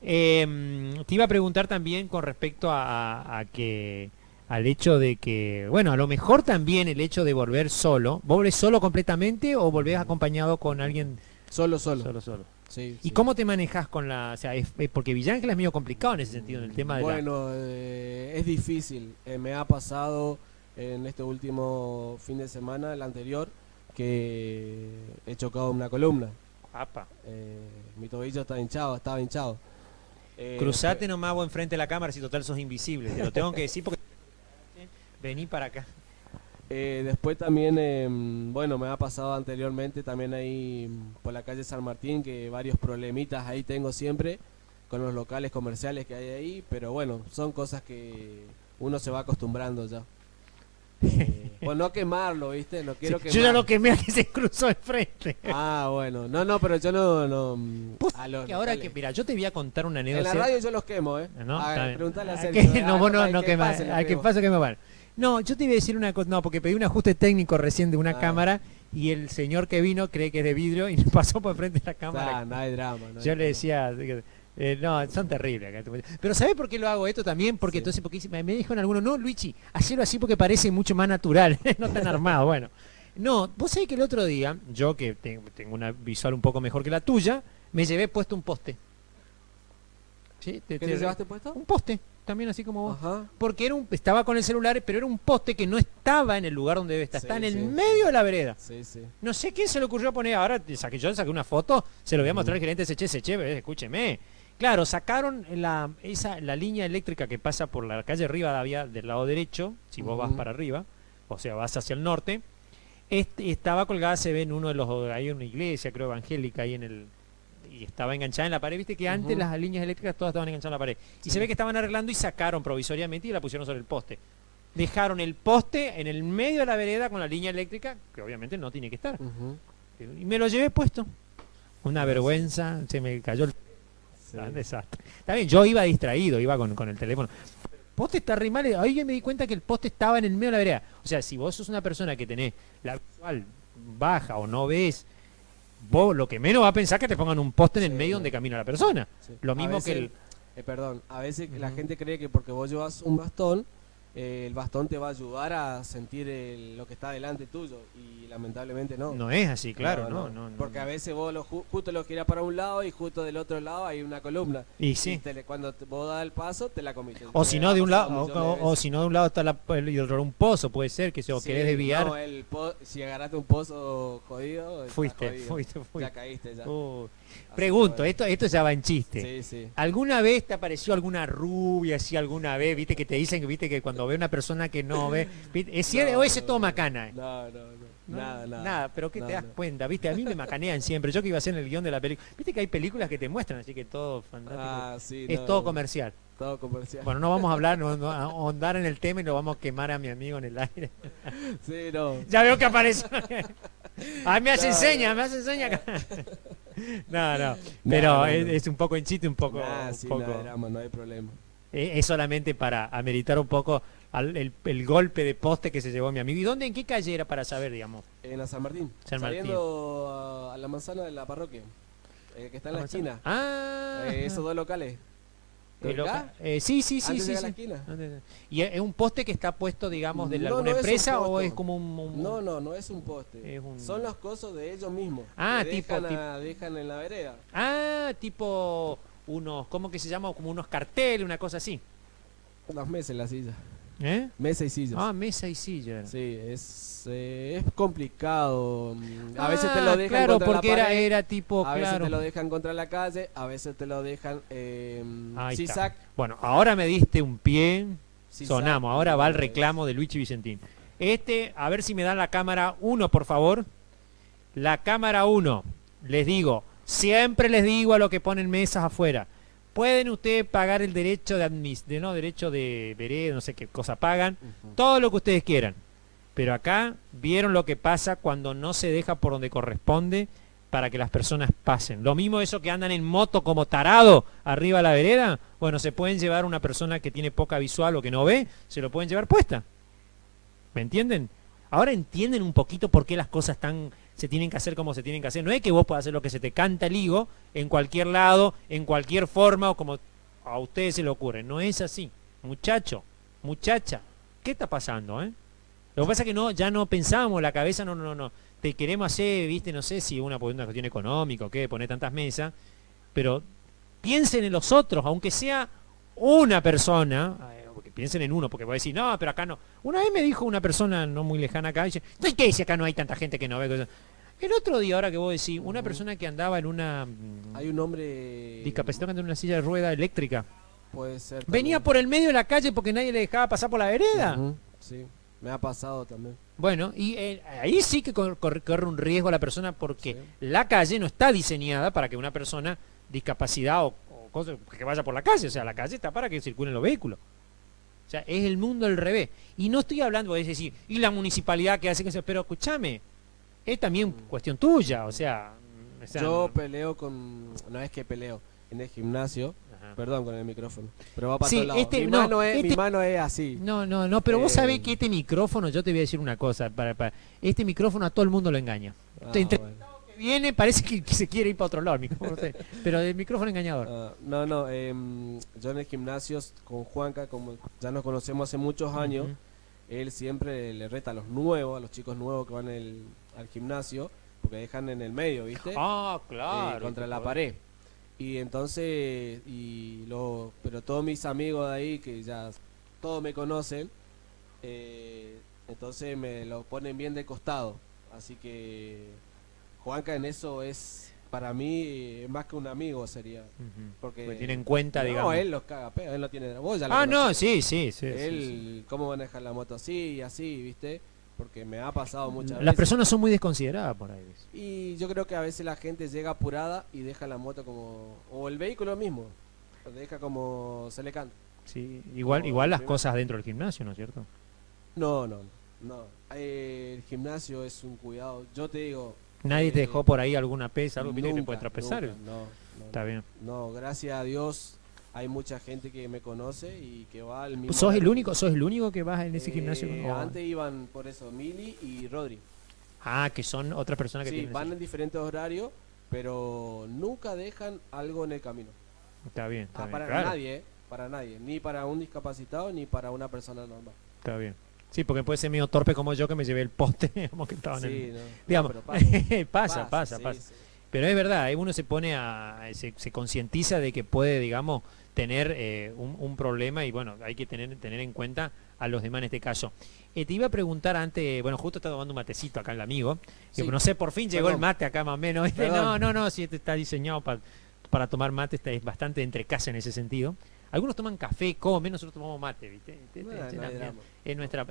Te iba a preguntar también con respecto a que al hecho de que, bueno, a lo mejor también el hecho de volver solo. ¿Vos volvés solo completamente o volvés acompañado con alguien Solo. solo? Sí, ¿Y sí. cómo te manejas con la, o sea, porque Villángel es medio complicado en ese sentido, en el tema de la... Bueno, es difícil. Me ha pasado en este último fin de semana, el anterior, que he chocado una columna. Apa. Mi tobillo estaba hinchado. Cruzate nomás vos enfrente de la cámara si total sos invisible. Te lo tengo que decir porque vení para acá. Después también, bueno, me ha pasado anteriormente también ahí por la calle San Martín, que varios problemitas ahí tengo siempre con los locales comerciales que hay ahí, pero bueno, son cosas que uno se va acostumbrando ya. Pues no quemarlo, ¿viste? No quiero quemar. Yo ya lo quemé a que se cruzó enfrente. Ah, bueno, no, pero yo no a los Que ahora locales. que, mira, yo te voy a contar una En anécdota. la radio yo los quemo, ¿No? A Está ver, bien. preguntale a Ah, Sergio. que- no, vos no, no quemás. pase, lo Al que quemo. pasa que me van. No, yo te iba a decir una cosa. No, porque pedí un ajuste técnico recién de una Ah. cámara y el señor que vino cree que es de vidrio y pasó por frente de la cámara. Ah, no hay drama. no hay Yo le drama. decía, no, son terribles. Acá. Pero ¿sabés por qué lo hago esto también? Porque Sí. entonces, porque me dijo en alguno, no, Luigi, hacelo así porque parece mucho más natural, no tan armado. Bueno, no, vos sabés que el otro día, yo que tengo una visual un poco mejor que la tuya, me llevé puesto un poste. ¿Sí? ¿Qué te llevaste puesto? Un poste, también así como vos. Ajá. Porque estaba con el celular, pero era un poste que no estaba en el lugar donde debe estar, Sí, está en el sí, medio de la vereda. Sí, sí. No sé quién se le ocurrió poner, ahora yo saqué una foto, se lo voy a mostrar al gerente de Seche, escúcheme. Claro, sacaron la línea eléctrica que pasa por la calle Rivadavia del lado derecho, si vos vas Ujú. para arriba, o sea, vas hacia el norte. Estaba colgada, se ve en uno de los, hay una iglesia, creo, evangélica, ahí y estaba enganchada en la pared, viste que antes Ujú. las líneas eléctricas todas estaban enganchadas en la pared. Y Sí. se ve que estaban arreglando y sacaron provisoriamente y la pusieron sobre el poste. Dejaron el poste en el medio de la vereda con la línea eléctrica, que obviamente no tiene que estar. Ujú. Y me lo llevé puesto. Una vergüenza, se me cayó el Sí. un desastre. Está bien, yo iba distraído, iba con el teléfono. El poste está re mal. Ahí yo me di cuenta que el poste estaba en el medio de la vereda. O sea, si vos sos una persona que tenés la visual baja o no ves, vos lo que menos va a pensar que te pongan un poste en el Sí. medio donde camina la persona. Sí. Lo A mismo veces- que el... Perdón, a veces la Ujú. gente cree que porque vos llevas un bastón, el bastón te va a ayudar a sentir lo que está delante tuyo y lamentablemente no. No es así, claro, no. Porque a veces vos justo lo girás para un lado y justo del otro lado hay una columna. Y sí. Cuando vos das el paso, te la comiste. O si no, de un lado, millones de o veces. si no, de un lado está y del otro un pozo, puede ser, que si Sí, querés desviar, no, si agarraste un pozo jodido, estás fuiste. Ya caíste ya. Así Pregunto, que bueno. esto ya va en chiste. Sí, sí. ¿Alguna vez te apareció alguna rubia así alguna vez? ¿Viste que te dicen viste que cuando ve una persona que no ve, ¿viste? ¿Es cierto No, o ese no, todo no. macana? No. ¿No? Nada. Pero ¿qué No, te das no. cuenta? ¿Viste? A mí me macanean siempre. Yo que iba a hacer en el guión de la película. ¿Viste que hay películas que te muestran así que todo fantástico? Ah, sí, Es no, todo comercial. Todo comercial. Bueno, no vamos a hablar, no a ahondar en el tema y lo vamos a quemar a mi amigo en el aire. Sí, no. Ya veo que aparece. Ay, me hace No, enseña, no. me hace enseña acá. No. Pero no. es un poco en chiste, un poco. Nah, sí, un poco- no hay drama, no hay problema. Es solamente para ameritar un poco el golpe de poste que se llevó mi amigo. ¿Y dónde, en qué calle era para saber, digamos? En la San Martín. San Martín. Saliendo a la manzana de la parroquia. Que está en la esquina. Ah, Esos dos locales. el ¿Lo loca- ubicás? sí. Antes de llegar a la esquina. ¿Y es un poste que está puesto, digamos, de No, alguna no es un empresa o poste. es como un... No es un poste. Es un- Son los cosos de ellos mismos. Ah, que tipo- dejan en la vereda. Ah, tipo unos, ¿cómo que se llama? Como unos carteles, una cosa así. Unas mesas en la silla. ¿Eh? Mesa y sillas. Ah, mesa y silla. Sí, es complicado. A veces te lo dejan claro, contra porque la pared, era tipo, a veces claro. te lo dejan contra la calle, a veces te lo dejan Ahí está. zigzag. Bueno, ahora me diste un pie, zigzag, sonamos, ahora va el es- reclamo de Luigi Vicentín. A ver si me dan la cámara 1, por favor. La cámara 1, les digo, siempre les digo a los que ponen mesas afuera, pueden ustedes pagar el derecho derecho de vereda, no sé qué cosa pagan, Ujú. todo lo que ustedes quieran. Pero acá vieron lo que pasa cuando no se deja por donde corresponde para que las personas pasen. Lo mismo eso que andan en moto como tarado arriba de la vereda, bueno, se pueden llevar una persona que tiene poca visual o que no ve, se lo pueden llevar puesta. ¿Me entienden? Ahora entienden un poquito por qué las cosas se tienen que hacer como se tienen que hacer. No es que vos puedas hacer lo que se te canta el higo en cualquier lado, en cualquier forma o como a ustedes se le ocurre. No es así. Muchacho, muchacha, ¿qué está pasando, eh? Lo que pasa es que ya no pensamos, la cabeza no. Te queremos hacer, viste, no sé si por una cuestión económica o qué, poner tantas mesas, pero piensen en los otros, aunque sea una persona, porque piensen en uno, porque voy a decir, no, pero acá no. Una vez me dijo una persona no muy lejana acá, dice, ¿no es que si acá no hay tanta gente que no ve cosas? El otro día, ahora que vos decís, una persona que andaba en una... Hay un hombre discapacitado que anda en una silla de rueda eléctrica. Puede ser. Venía también. por el medio de la calle porque nadie le dejaba pasar por la vereda. Ujú, sí, me ha pasado también. Bueno, y ahí sí que corre un riesgo la persona porque Sí. la calle no está diseñada para que una persona discapacidad o cosa, que vaya por la calle. O sea, la calle está para que circulen los vehículos. O sea, es el mundo al revés. Y no estoy hablando, es decir, y la municipalidad que hace que se... Pero escúchame, es también cuestión tuya, o sea... Yo peleo con... No es que peleo, en el gimnasio, Ajá. perdón con el micrófono, pero va para Sí, todos lados. este- Mi, no, mano es, mi este- mano es así. No, pero vos sabés Eh, que este micrófono, yo te voy a decir una cosa, este micrófono a todo el mundo lo engaña. Ah, Entre- bueno. Que viene, parece que se quiere ir para otro lado, el micrófono, pero el micrófono engañador. No, yo en el gimnasio con Juanca, como ya nos conocemos hace muchos años, Ujú. él siempre le reta a los nuevos, a los chicos nuevos que van al gimnasio, porque dejan en el medio, ¿viste? Ah, claro. Contra la pared. Y entonces, pero todos mis amigos de ahí, que ya todos me conocen, entonces me lo ponen bien de costado. Así que Juanca en eso es, para mí, más que un amigo sería. Ujú. Porque Porque tiene en cuenta, no, digamos. él los caga, pero él no tiene... Vos ya lo Ah, no, conocés. sí. Él, cómo maneja la moto así y así, ¿viste? Porque me ha pasado muchas Las veces. personas son muy desconsideradas por ahí. Y yo creo que a veces la gente llega apurada y deja la moto como... O el vehículo mismo. Lo deja como se le canta. Sí, Como igual las primero. cosas dentro del gimnasio, ¿no es cierto? No. El gimnasio es un cuidado. Yo te digo... Nadie te Eh, dejó por ahí alguna pesa, algo viste que te nunca, puede tropezar. nunca, no. Está bien. No, gracias a Dios hay mucha gente que me conoce y que va al mismo... ¿Sos el horario. único que vas en ese gimnasio? ¿O- Antes iban por eso Mili y Rodri. Ah, que son otras personas que Sí, tienen van ese- en diferentes horarios, pero nunca dejan algo en el camino. Está bien, está bien. Para Claro, nadie, para nadie. Ni para un discapacitado ni para una persona normal. está bien. Sí, porque puede ser medio torpe como yo que me llevé el poste, como que estaba en Sí, el... no, Digamos, pero pasa. sí. Pero es verdad, uno se pone se concientiza de que puede, digamos, tener un problema y bueno, hay que tener en cuenta a los demás en este caso. Te iba a preguntar antes, bueno, justo estaba tomando un matecito acá el amigo, Sí. no sé, por fin llegó el Perdón. mate acá más o menos. ¿viste? Perdón. No, si este está diseñado para tomar mate, es bastante entre casa en ese sentido. Algunos toman café, comen, nosotros tomamos mate, ¿viste? Bueno, no hay También drama.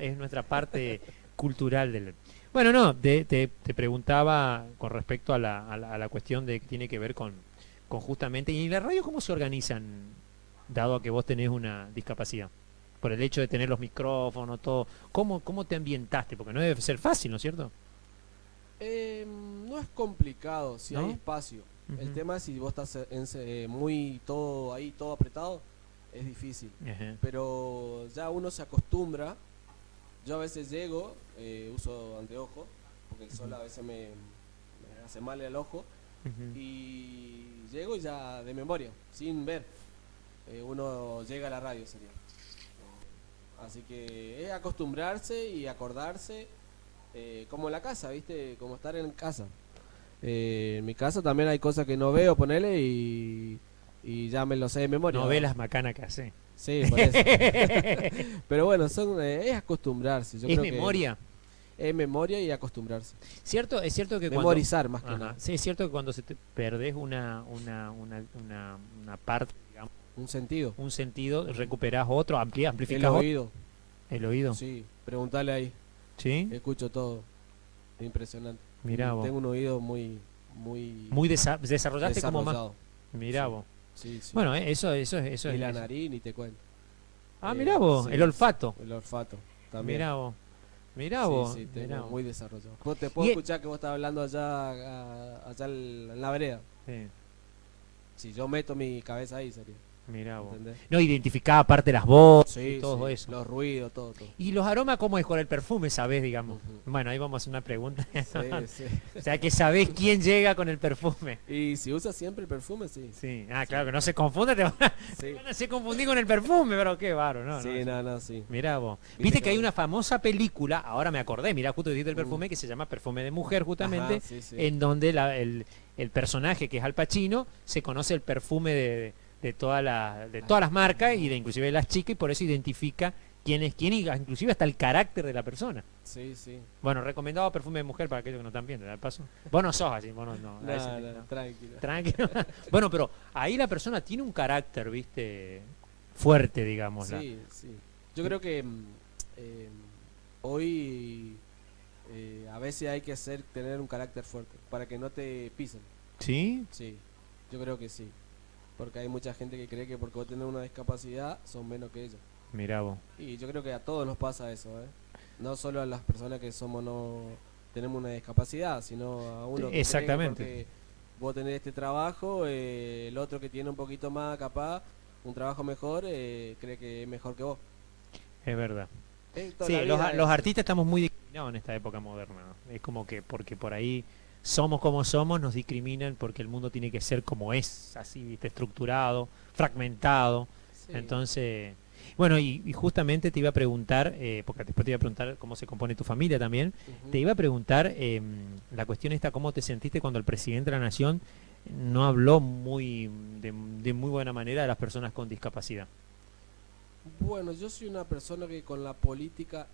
es nuestra parte cultural del... Bueno, no, te preguntaba con respecto a la cuestión de que tiene que ver con justamente... ¿Y en la radio cómo se organizan, dado a que vos tenés una discapacidad? Por el hecho de tener los micrófonos, todo. ¿Cómo te ambientaste? Porque no debe ser fácil, ¿no es cierto? No es complicado si ¿No? hay espacio. El Ujú. tema es si vos estás muy todo ahí, todo apretado, es difícil. Ajá. Pero ya uno se acostumbra. Yo a veces llego, uso anteojos, porque el sol a veces me hace mal el ojo, Ujú. y llego y ya de memoria, sin ver, uno llega a la radio sería. Así que es acostumbrarse y acordarse, como en la casa, ¿viste? Como estar en casa. En mi casa también hay cosas que no veo, ponele, y ya me lo sé de memoria. No ve las macanas que hace. Sí, por eso. Pero bueno, es acostumbrarse. Yo Es creo que memoria. es memoria y acostumbrarse. Es cierto que Memorizar más que Ajá. nada. Sí, es cierto que cuando perdés una parte, digamos, Un sentido. un sentido, recuperás otro, El amplificás otro. oído. El oído. Sí, preguntale ahí. ¿Sí? Escucho todo. Es impresionante. Mirá vos. Tengo un oído muy Desarrollaste como más. desarrollado. Mirá Sí. vos. Sí, sí. Bueno, eso y es... la eso. nariz, ni te cuento. Ah, mirá vos, sí, el olfato. El olfato. También. Mirá vos. Mirá Sí, vos. sí, mirá tengo vos. muy desarrollado. Te puedo Y- escuchar que vos estás hablando allá en la vereda. Sí, Si yo meto mi cabeza ahí sería. mirá vos. ¿Entendés? No, identificaba aparte las voces Sí, y todo sí, eso. los ruidos, todo. ¿Y los aromas cómo es con el perfume, sabés, digamos? Ujú. Bueno, ahí vamos a hacer una pregunta. Sí, sí. O sea, que sabés quién llega con el perfume. Y si usas siempre el perfume, sí. Sí. Ah, claro, que no se confunda, te Sí, van a hacer confundir con el perfume, pero qué baro, ¿no? sí, no. no, sí. Mirá vos. Viste Viste que que hay ahora- una famosa película, ahora me acordé, mirá, justo dijiste el perfume, que se llama Perfume de Mujer, justamente, Ajá, sí, sí. en donde el personaje que es Al Pacino se conoce el perfume de todas las marcas y de inclusive de las chicas y por eso identifica quién es quién y inclusive hasta el carácter de la persona. Sí, sí. Bueno, recomendado perfume de mujer para aquellos que no están viendo, al paso. Vos no sos así, vos no. A ese tipo, no. Tranquilo. Tranquilo. Bueno, pero ahí la persona tiene un carácter, viste, fuerte, digamos. Sí, sí. Yo creo que hoy a veces hay que tener un carácter fuerte para que no te pisen. ¿Sí? Sí, yo creo que sí. Porque hay mucha gente que cree que porque vos tenés una discapacidad son menos que ellos. Mirá vos. Y yo creo que a todos nos pasa eso, ¿eh? No solo a las personas que no tenemos una discapacidad, sino a uno que Exactamente. cree que porque vos tenés este trabajo, el otro que tiene un poquito más capaz, un trabajo mejor, cree que es mejor que vos. Es verdad. Toda Sí, la los, vida los es- artistas estamos muy discriminados en esta época moderna, ¿no? Es como que porque por ahí somos como somos, nos discriminan porque el mundo tiene que ser como es, así, ¿viste? Estructurado, fragmentado. Sí. Entonces, bueno, y justamente te iba a preguntar, porque después te iba a preguntar cómo se compone tu familia también, Ujú. te iba a preguntar la cuestión esta, cómo te sentiste cuando el presidente de la Nación no habló de muy buena manera de las personas con discapacidad. Bueno, yo soy una persona que con la política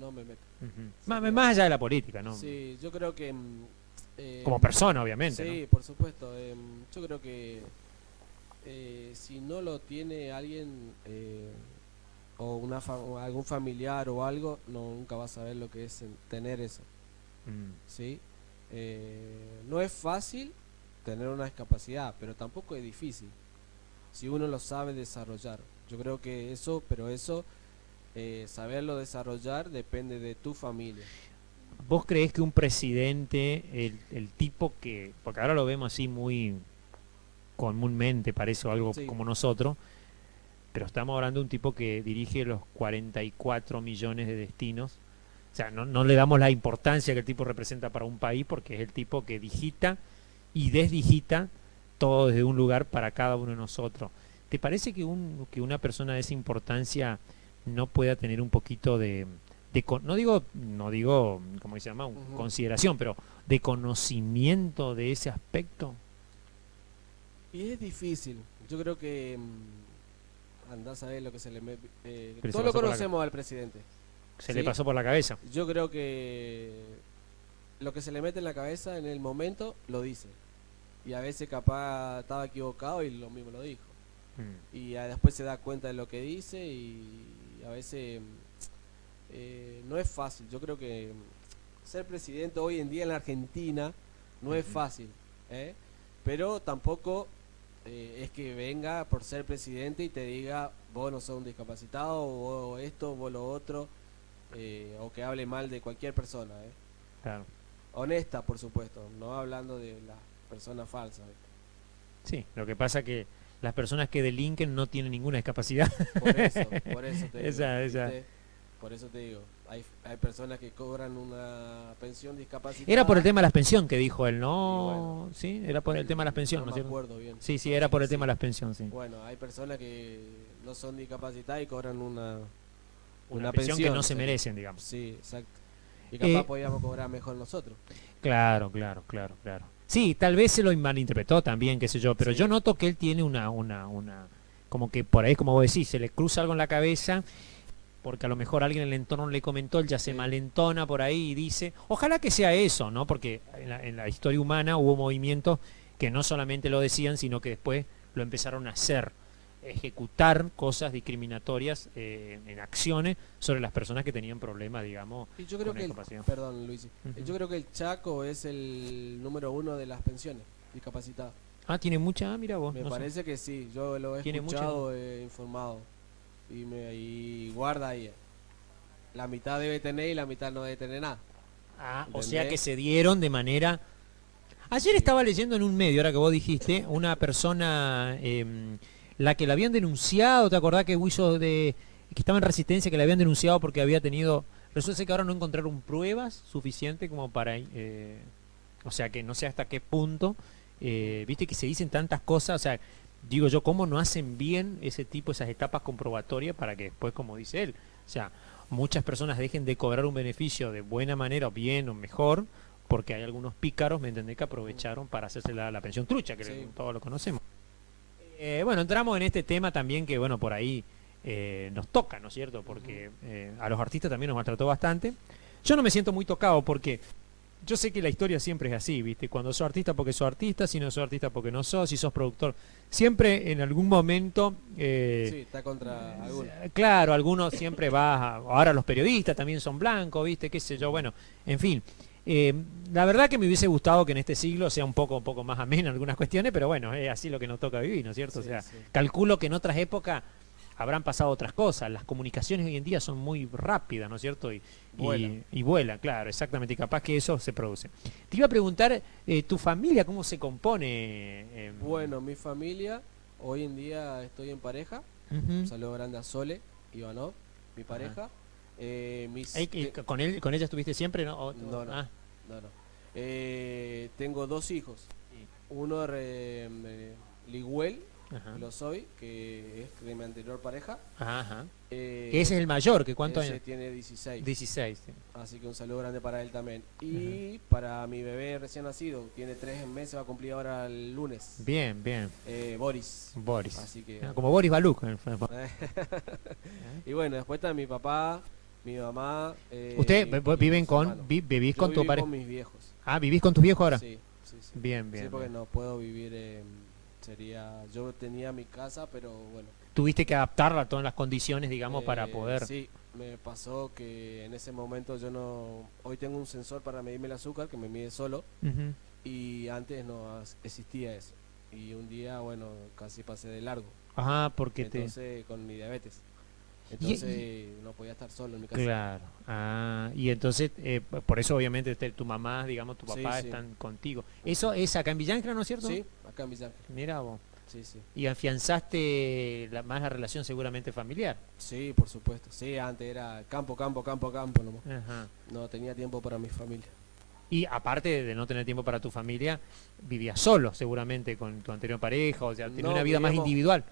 no me meto. Ujú. Más allá de la política, ¿no? Sí, yo creo que... Como persona, obviamente, sí, ¿no? por supuesto. Yo creo que si no lo tiene alguien o o algún familiar o algo, nunca va a saber lo que es tener eso, Mm. ¿sí? No es fácil tener una discapacidad, pero tampoco es difícil si uno lo sabe desarrollar. Yo creo que eso, pero eso, saberlo desarrollar depende de tu familia. ¿Vos creés que un presidente, el tipo que, porque ahora lo vemos así muy comúnmente, parece algo Sí. como nosotros, pero estamos hablando de un tipo que dirige los 44 millones de destinos? O sea, no le damos la importancia que el tipo representa para un país porque es el tipo que digita y desdigita todo desde un lugar para cada uno de nosotros. ¿Te parece que, que una persona de esa importancia no pueda tener un poquito no digo, ¿cómo se llama? Ujú. Consideración, pero de conocimiento de ese aspecto? Y es difícil. Yo creo que andás a ver lo que se le mete. Pero se Todos lo pasó por la conocemos al presidente. Se ¿sí? le pasó por la cabeza. Yo creo que lo que se le mete en la cabeza en el momento lo dice. Y a veces capaz estaba equivocado y lo mismo lo dijo. Mm. Y después se da cuenta de lo que dice y a veces no es fácil. Yo creo que ser presidente hoy en día en la Argentina no es Ujú. fácil, ¿eh? Pero tampoco es que venga por ser presidente y te diga vos no sos un discapacitado, vos esto, vos lo otro, o que hable mal de cualquier persona, ¿eh? Claro. Honesta, por supuesto, no hablando de las personas falsas, ¿viste? Sí, lo que pasa que las personas que delinquen no tienen ninguna discapacidad. Por eso te digo, Esa. ¿viste? Por eso te digo, hay personas que cobran una pensión discapacitada. Era por el tema de las pensiones que dijo él, Y ¿no? bueno, Sí, era por el tema de las pensiones, ¿no no es me cierto? acuerdo bien. Sí, sí, No, era sé por que el tema sí. de las pensiones, sí. Bueno, hay personas que no son discapacitadas y cobran Una pensión que no se sería. merecen, digamos. Sí, exacto. Y capaz Eh, podíamos cobrar mejor nosotros. Claro. Sí, tal vez se lo malinterpretó también, qué sé yo, pero Sí. yo noto que él tiene como que por ahí, como vos decís, se le cruza algo en la cabeza, porque a lo mejor alguien en el entorno le comentó, él ya se Sí. malentona por ahí y dice, ojalá que sea eso, ¿no? Porque en la historia humana hubo movimientos que no solamente lo decían, sino que después lo empezaron a hacer, ejecutar cosas discriminatorias en acciones sobre las personas que tenían problemas, digamos, Y yo creo con que discapacidad. perdón, Luis, Ujú. yo creo que el Chaco es el número 1 de las pensiones discapacitadas. Tiene mucha, mira vos. Me no sé. parece que sí, yo lo he Tiene escuchado, informado. Y guarda ahí. La mitad debe tener y la mitad no debe tener nada. O sea que ¿Entendés? se dieron de manera... Ayer Sí. estaba leyendo en un medio, ahora que vos dijiste, una persona, la que la habían denunciado, ¿te acordás que que estaba en Resistencia, que la habían denunciado porque había tenido... Resulta ser que ahora no encontraron pruebas suficientes como para... o sea que no sé hasta qué punto, viste que se dicen tantas cosas, o sea, digo yo, ¿cómo no hacen bien esas etapas comprobatorias para que después, como dice él, o sea, muchas personas dejen de cobrar un beneficio de buena manera, o bien o mejor, porque hay algunos pícaros, ¿me entendés?, que aprovecharon para hacerse la pensión trucha, que Sí. todos lo conocemos. Bueno, entramos en este tema también que, bueno, por ahí nos toca, ¿no es cierto? Porque a los artistas también nos maltrató bastante. Yo no me siento muy tocado porque yo sé que la historia siempre es así, ¿viste? Cuando sos artista porque sos artista, si no sos artista porque no sos, si sos productor. Siempre en algún momento... Sí, está contra alguno. Claro, algunos siempre ahora los periodistas también son blancos, ¿viste? Qué sé yo, bueno, en fin. La verdad que me hubiese gustado que en este siglo sea un poco más ameno en algunas cuestiones, pero bueno, es así lo que nos toca vivir, ¿no es cierto? Sí, O sea, sí. calculo que en otras épocas habrán pasado otras cosas. Las comunicaciones hoy en día son muy rápidas, ¿no es cierto? Y vuelan, claro, exactamente. Y capaz que eso se produce. Te iba a preguntar, ¿tu familia cómo se compone? Bueno, mi familia, hoy en día estoy en pareja. Ujú. Un saludo grande a Sole, Ivanov, mi pareja. ¿Con ella estuviste siempre? ¿No? No, no. Ah, No, no. Tengo dos hijos. Uno, Liguel, ajá, lo soy, que es de mi anterior pareja. ajá. Eh, Que ese es el mayor, que ¿cuántos ese años? tiene 16. 16. Sí. Así que un saludo grande para él también. Y para mi bebé recién nacido, tiene 3 meses, va a cumplir ahora el lunes. Bien, bien. Boris. Boris. Así que... Como Boris Baluk. Y bueno, después está mi papá, mi mamá. ¿Usted y viven mis con, hermanos. vivís Yo con tu viví pareja? con mis viejos. Ah, ¿vivís con tus viejos ahora? Sí, sí, sí. Bien, bien. Sí, porque bien. no puedo vivir sería, yo tenía mi casa, pero bueno. Tuviste que adaptarla a todas las condiciones, digamos, para poder... Sí, me pasó que en ese momento yo no... Hoy tengo un sensor para medirme el azúcar que me mide solo Ujú. y antes no existía eso. Y un día, bueno, casi pasé de largo. Ajá, porque Entonces, con mi diabetes. Entonces, no podía estar solo en mi casa. Claro. Ah, y entonces, por eso obviamente tu mamá, digamos, tu Sí, papá sí. están contigo. Eso es acá en Villancra, ¿no es cierto? Sí, acá en Villar. Mira vos. Sí, sí. Y afianzaste más la relación seguramente familiar. Sí, por supuesto. Sí, antes era campo, campo, campo, campo nomás. Ajá. No tenía tiempo para mi familia. Y aparte de no tener tiempo para tu familia, vivías solo seguramente con tu anterior pareja, o sea, tenías No, una vida más vivíamos- individual.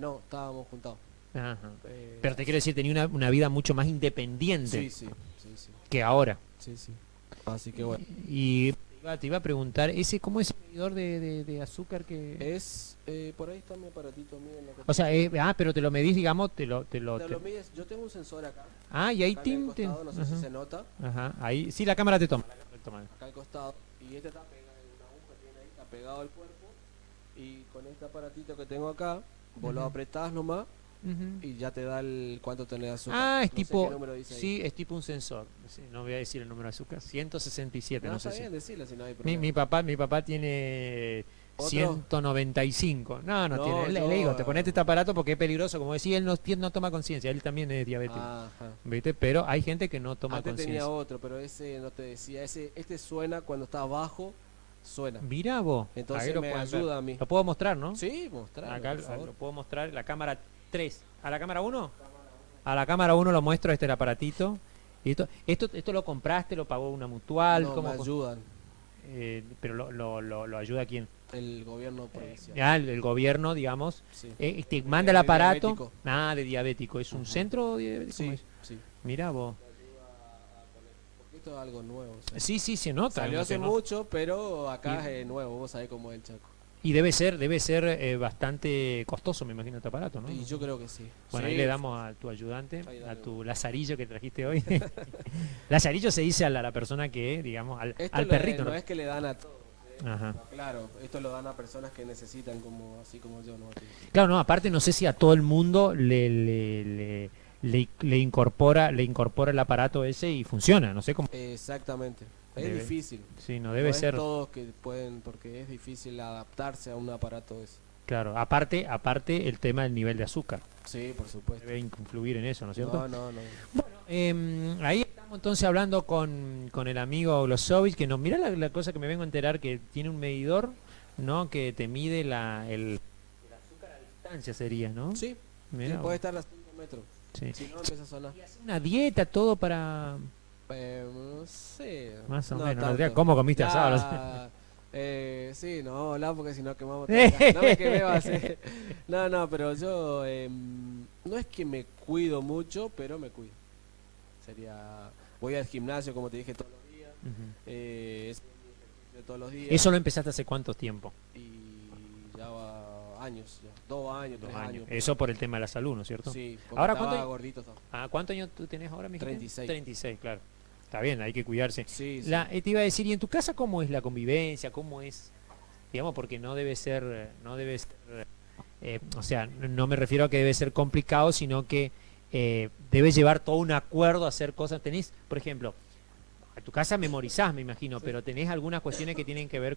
No, estábamos juntados. Ajá. Eh, Pero te quiero decir, tenía una vida mucho más independiente Sí, sí, sí, sí. que ahora. Sí, sí. Así que bueno. Y te iba a preguntar, ¿cómo es el medidor de azúcar que...? Por ahí está mi aparatito mío. En la O sea, pero te lo medís, digamos, Te lo mides, yo tengo un sensor acá. y ahí Acá en el tin, costado, no sé ajá, si se nota. ajá, ahí, sí, la cámara te toma. Acá al costado. Y este está pegado, una aguja tiene ahí, está pegado al cuerpo. Y con este aparatito que tengo acá, vos lo Ujú. apretás nomás Ujú. y ya te da el cuánto tenés de azúcar. Ah, es No sé tipo, qué número dice ahí. sí, es tipo un sensor. Sí, no voy a decir el número de azúcar, 167, No, no sé está si. bien decirlo si no hay Mi, problema. mi papá tiene ¿Otro? 195. No, no, No, tiene. Le yo- digo, te ponete este aparato porque es peligroso. Como decía, él no toma conciencia, él también es diabético. Ajá. ¿Viste? Pero hay gente que no toma Antes conciencia. tenía otro, pero ese no te decía. Este suena cuando está abajo, suena. Mirá vos. Entonces ahí lo me pueden ver. ayuda a mí. Lo puedo mostrar, ¿no? Sí, mostrarlo, Acá por favor. lo puedo mostrar. La cámara 3. ¿A la cámara 1? A la cámara 1 lo muestro, este es el aparatito. Y esto lo compraste, lo pagó una mutual. No, me ayudan. Pero lo ayuda quién. El gobierno provincial. El gobierno, digamos. Sí. Te manda el de aparato. diabético. De diabético. ¿Es un Ujú. centro diabético? ¿Cómo Sí, es? sí. Mirá vos. Porque esto es algo nuevo. o sea. Sí, sí, se nota. Salió uno hace se nota. mucho, pero acá es nuevo. Vos sabés cómo es el Chaco. Y debe ser bastante costoso, me imagino, este aparato, ¿no? Y yo creo que sí. Bueno, Sí, ahí le damos a tu ayudante, Ahí a dale. tu lazarillo que trajiste hoy. Lazarillo se dice a la persona que, digamos, Esto al lo- perrito, no ¿no? es que le dan a todos. Ajá. Claro, esto lo dan a personas que necesitan, como así como yo, ¿no? Claro, no, aparte no sé si a todo el mundo le incorpora el aparato ese y funciona, no sé cómo. Exactamente. Es Debe- difícil. Sí, no No debe es ser. todos que pueden, porque es difícil adaptarse a un aparato de eso. Claro, aparte el tema del nivel de azúcar. Sí, por supuesto. Debe influir en eso, ¿no es cierto? No. Ahí estamos entonces hablando con el amigo Glosovich, que nos mira la cosa que me vengo a enterar, que tiene un medidor, ¿no? Que te mide el azúcar a distancia sería, ¿no? Sí, Mirá puede vos. estar a 5 metros. Sí. Si no, empieza a sonar. Y hace una dieta, todo para... No sé. Más o no menos. tanto. ¿Cómo comiste Ya, asado? Sí, no, habla porque si no quemamos todo acá. No me quemé, va a ser. No, pero yo no es que me cuido mucho, pero me cuido. Sería, voy al gimnasio como te dije todos los días, Ujú. es mi ejercicio todos los días. ¿Eso lo empezaste hace cuánto tiempo? Y ya va años, ya. 2 años, 3 años. Eso por el tema de la salud, ¿no es cierto? Sí, porque Ahora, estaba ¿cuánto- gordito. Estaba. ¿Cuántos años tú tenés ahora, mijito? 36. 36, claro. Está bien, hay que cuidarse. Sí, sí. Te iba a decir, ¿y en tu casa cómo es la convivencia? ¿Cómo es? Digamos, porque no debe ser, o sea, no me refiero a que debe ser complicado, sino que debes llevar todo un acuerdo a hacer cosas. Tenés, por ejemplo, a tu casa memorizás, me imagino, Sí. pero tenés algunas cuestiones que tienen que ver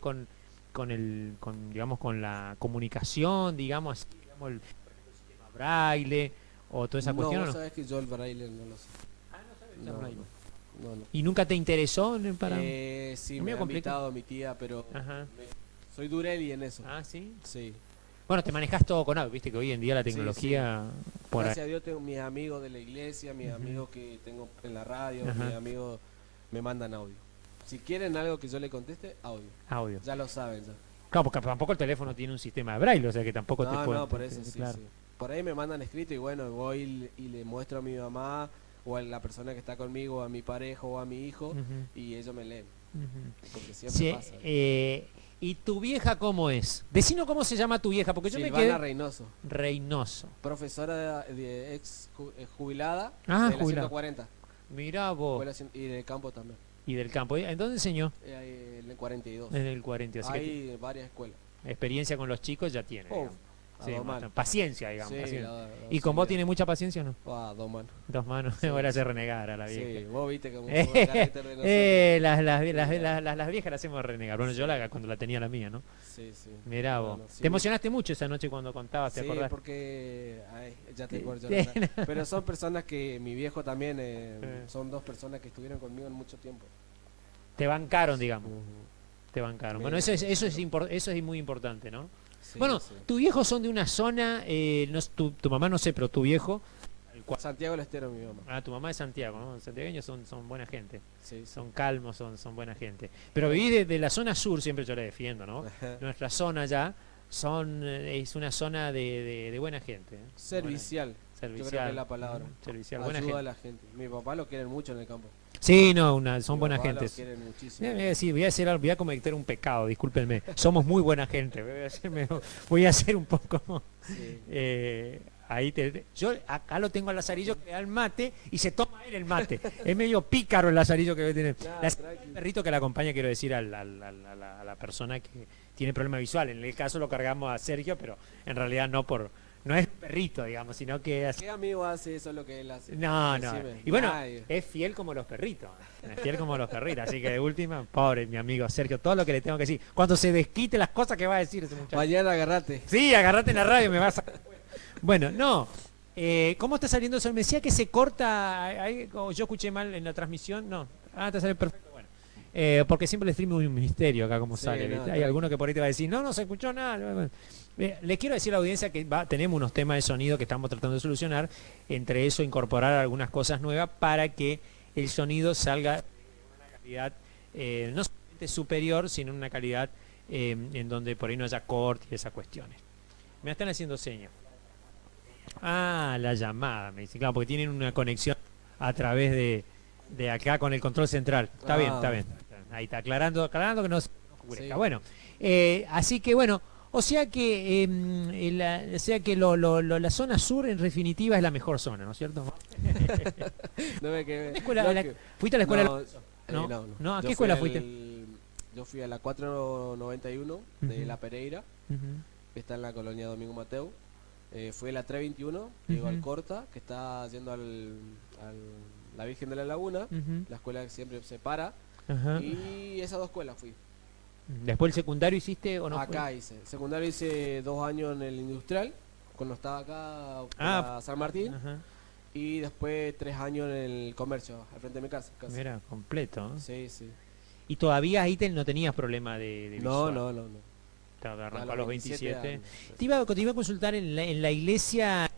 digamos, con la comunicación, digamos, así, digamos, el sistema braille o toda esa No, cuestión, ¿o vos no? sabés que yo el braille no lo sé. No sabes No, usar braille. no. ¿Y nunca te interesó para...? Sí, Es me medio ha complicado. invitado mi tía, pero Ajá. soy Durelli en eso. ¿Sí? Sí. Bueno, te manejas todo con algo, viste que hoy en día la Sí, tecnología por ahí. Gracias a Dios tengo mis amigos de la iglesia, mis Ujú. amigos que tengo en la radio, Ajá. mis amigos me mandan audio. Si quieren algo que yo le conteste, audio. Audio. Ya lo saben ya. Claro, porque tampoco el teléfono tiene un sistema de braille, o sea que tampoco te No, puede... no, por eso sí, claro. sí. Por ahí me mandan escrito y bueno, voy y le muestro a mi mamá o a la persona que está conmigo, a mi pareja o a mi hijo Ujú, y ellos me leen. ujú. Porque siempre Sí, pasa. ¿y tu vieja cómo es? Decinos cómo se llama tu vieja, porque yo me Silvana quedé... Reynoso, Reynoso. profesora de ex jubilada Ah, de la jubilada. 140 Mirá vos. y del campo también, Y del campo. ¿En dónde enseñó? en el 42. En el 40. Así que Hay varias escuelas. experiencia con los chicos ya tiene. Oh, digamos. a Sí, dos bastante. manos. Paciencia, digamos. Sí, paciencia. la ¿Y con vos auxiliar. tiene mucha paciencia o no? A 2 manos. 2 manos. Sí, Me voy a hacer sí. renegar a la vieja. Sí, vos viste cómo somos el carácter de nosotros. Las viejas las hacemos renegar. Bueno, yo cuando la tenía la mía, ¿no? Sí, sí. Mirá vos. Bueno, sí. ¿Te emocionaste mucho esa noche cuando contabas? ¿Te Sí, acordás? porque ya te acuerdo. Sí, Pero son personas que mi viejo también son 2 personas que estuvieron conmigo en mucho tiempo. Te bancaron, digamos. Te bancaron. Bueno, Mira, eso es muy importante, ¿no? Sí, Bueno, sí. tus viejos son de una zona, tu mamá no sé, pero tu viejo, Santiago del Estero, mi mamá. tu mamá es Santiago, ¿no? Los santiagueños son buena gente, Sí, sí. son calmos, son buena gente. Pero vivís de la zona sur, siempre yo la defiendo, ¿no? Nuestra zona ya es una zona de buena gente. Servicial. Buena- Yo creo que servicial. es la palabra. Servicial, buena Ayuda gente. a la gente. Mi papá lo quieren mucho en el campo. Sí, no, son Mi buenas papá lo gentes. quieren muchísimo. Voy a cometer un pecado, discúlpenme. Somos muy buena gente. Voy a hacer un poco. Sí. Yo acá lo tengo al Lazarillo que le da el mate y se toma él el mate. Es medio pícaro el Lazarillo que tiene. Nah, El tranqui. perrito que la acompaña, quiero decir, a la persona que tiene problema visual. En el caso lo cargamos a Sergio, pero en realidad no es perrito, digamos, sino que ¿Qué amigo hace eso lo que él hace? no. Decime. Y bueno, Nadie. es fiel como los perritos. Es fiel como los perritos. Así que de última, pobre mi amigo Sergio, todo lo que le tengo que decir. Cuando se desquite las cosas que va a decir ese muchacho. Mañana agarrate. Sí, agarrate en la radio, me vas a... Bueno, no. ¿Cómo está saliendo eso? Me decía que se corta, o yo escuché mal en la transmisión, no. Te sale perfecto, bueno. Porque siempre el stream es un misterio acá como Sí, sale. no, ¿viste? Hay tranqui. alguno que por ahí te va a decir, no se escuchó nada. Bueno, le quiero decir a la audiencia que tenemos unos temas de sonido que estamos tratando de solucionar, entre eso incorporar algunas cosas nuevas para que el sonido salga en una calidad no solamente superior, sino en una calidad en donde por ahí no haya corte y esas cuestiones. Me están haciendo señas. La llamada, me dice, claro, porque tienen una conexión a través de acá con el control central. Está bien, está bien. Ahí está, aclarando que no se oscurezca. Sí. Bueno, así que bueno, o sea que la zona sur en definitiva es la mejor zona, ¿no es cierto? No me quedé. ¿Qué escuela- no, la- que- ¿Fuiste a la escuela? no, No, no. ¿a qué Yo escuela fui fuiste? Yo fui a la 491 de Ujú. La Pereira, Ujú. que está en la colonia Domingo Mateu. Fui a la 321, digo Ujú. al Corta, que está yendo la Virgen de la Laguna, Ujú. la escuela que siempre se para. Ajá. Y esas 2 escuelas fui. ¿Después el secundario hiciste o no? Acá hice. Secundario hice 2 años en el industrial, cuando estaba acá por Ah, San Martín. Ajá. Y después 3 años en el comercio, al frente de mi casa. casi. Mira, completo. ¿eh? Sí, sí. Y todavía ahí no tenías problema de No, visual. no. Te arrancó A a los 27. años. Te iba a consultar en la iglesia,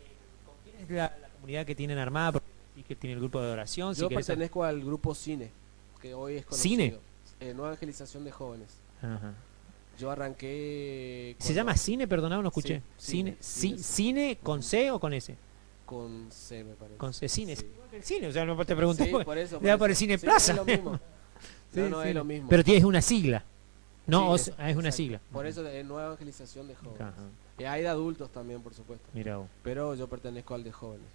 ¿con quién es la comunidad que tienen armada? Porque sí que tiene el grupo de oración. Si Yo querés- pertenezco al grupo Cine, que hoy es conocido. ¿Cine? Nueva Evangelización de Jóvenes. Ajá. Yo arranqué... ¿Se llama cine? Perdonado, no escuché. Sí, Cine, cine, ¿Cine con C o con S? Con C, me parece. Con C, cine. Sí. Igual que el cine, o sea, no te pregunté. Sí, porque por eso. le da por el Cine Sí, Plaza. Es lo mismo. Sí, No, sí. es lo mismo. Pero tienes una sigla. No, Sí, es una exacto. sigla. Por eso es Nueva Evangelización de Jóvenes. Ajá. Hay de adultos también, por supuesto. Mira vos. Pero yo pertenezco al de jóvenes.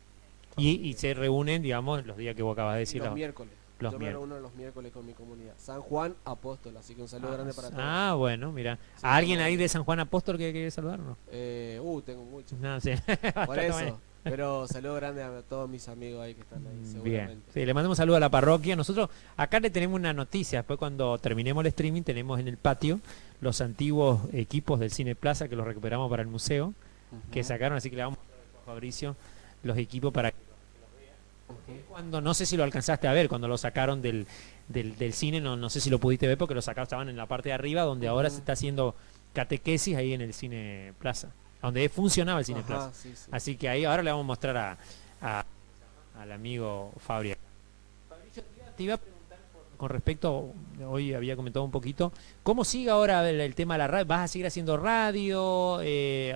Y se reúnen, digamos, los días que vos acabas de decir. Los miércoles. los Yo me miércoles. reúno los miércoles con mi comunidad. San Juan Apóstol, así que un saludo grande para todos. Ah, bueno, mira. Sí, ¿A alguien somos- ahí de San Juan Apóstol que quiere saludar o no? Tengo muchos. No, sí. Por eso. Pero saludo grande a todos mis amigos ahí que están ahí, Bien. seguramente. Sí, le mandamos un saludo a la parroquia. Nosotros acá le tenemos una noticia. Después cuando terminemos el streaming tenemos en el patio los antiguos equipos del Cine Plaza que los recuperamos para el museo, que Ujú. sacaron, así que le vamos a mostrar a Fabricio los equipos para que Ujú. cuando, no sé si lo alcanzaste a ver, cuando lo sacaron del cine, no sé si lo pudiste ver porque lo sacaron, estaban en la parte de arriba, donde ahora se Ujú. está haciendo catequesis ahí en el Cine Plaza, donde funcionaba el Cine Ajá, Plaza. sí, sí. Así que ahí ahora le vamos a mostrar al amigo Fabri. Fabricio, te iba a preguntar con respecto, hoy había comentado un poquito, ¿cómo sigue ahora el tema de la radio? ¿Vas a seguir haciendo radio?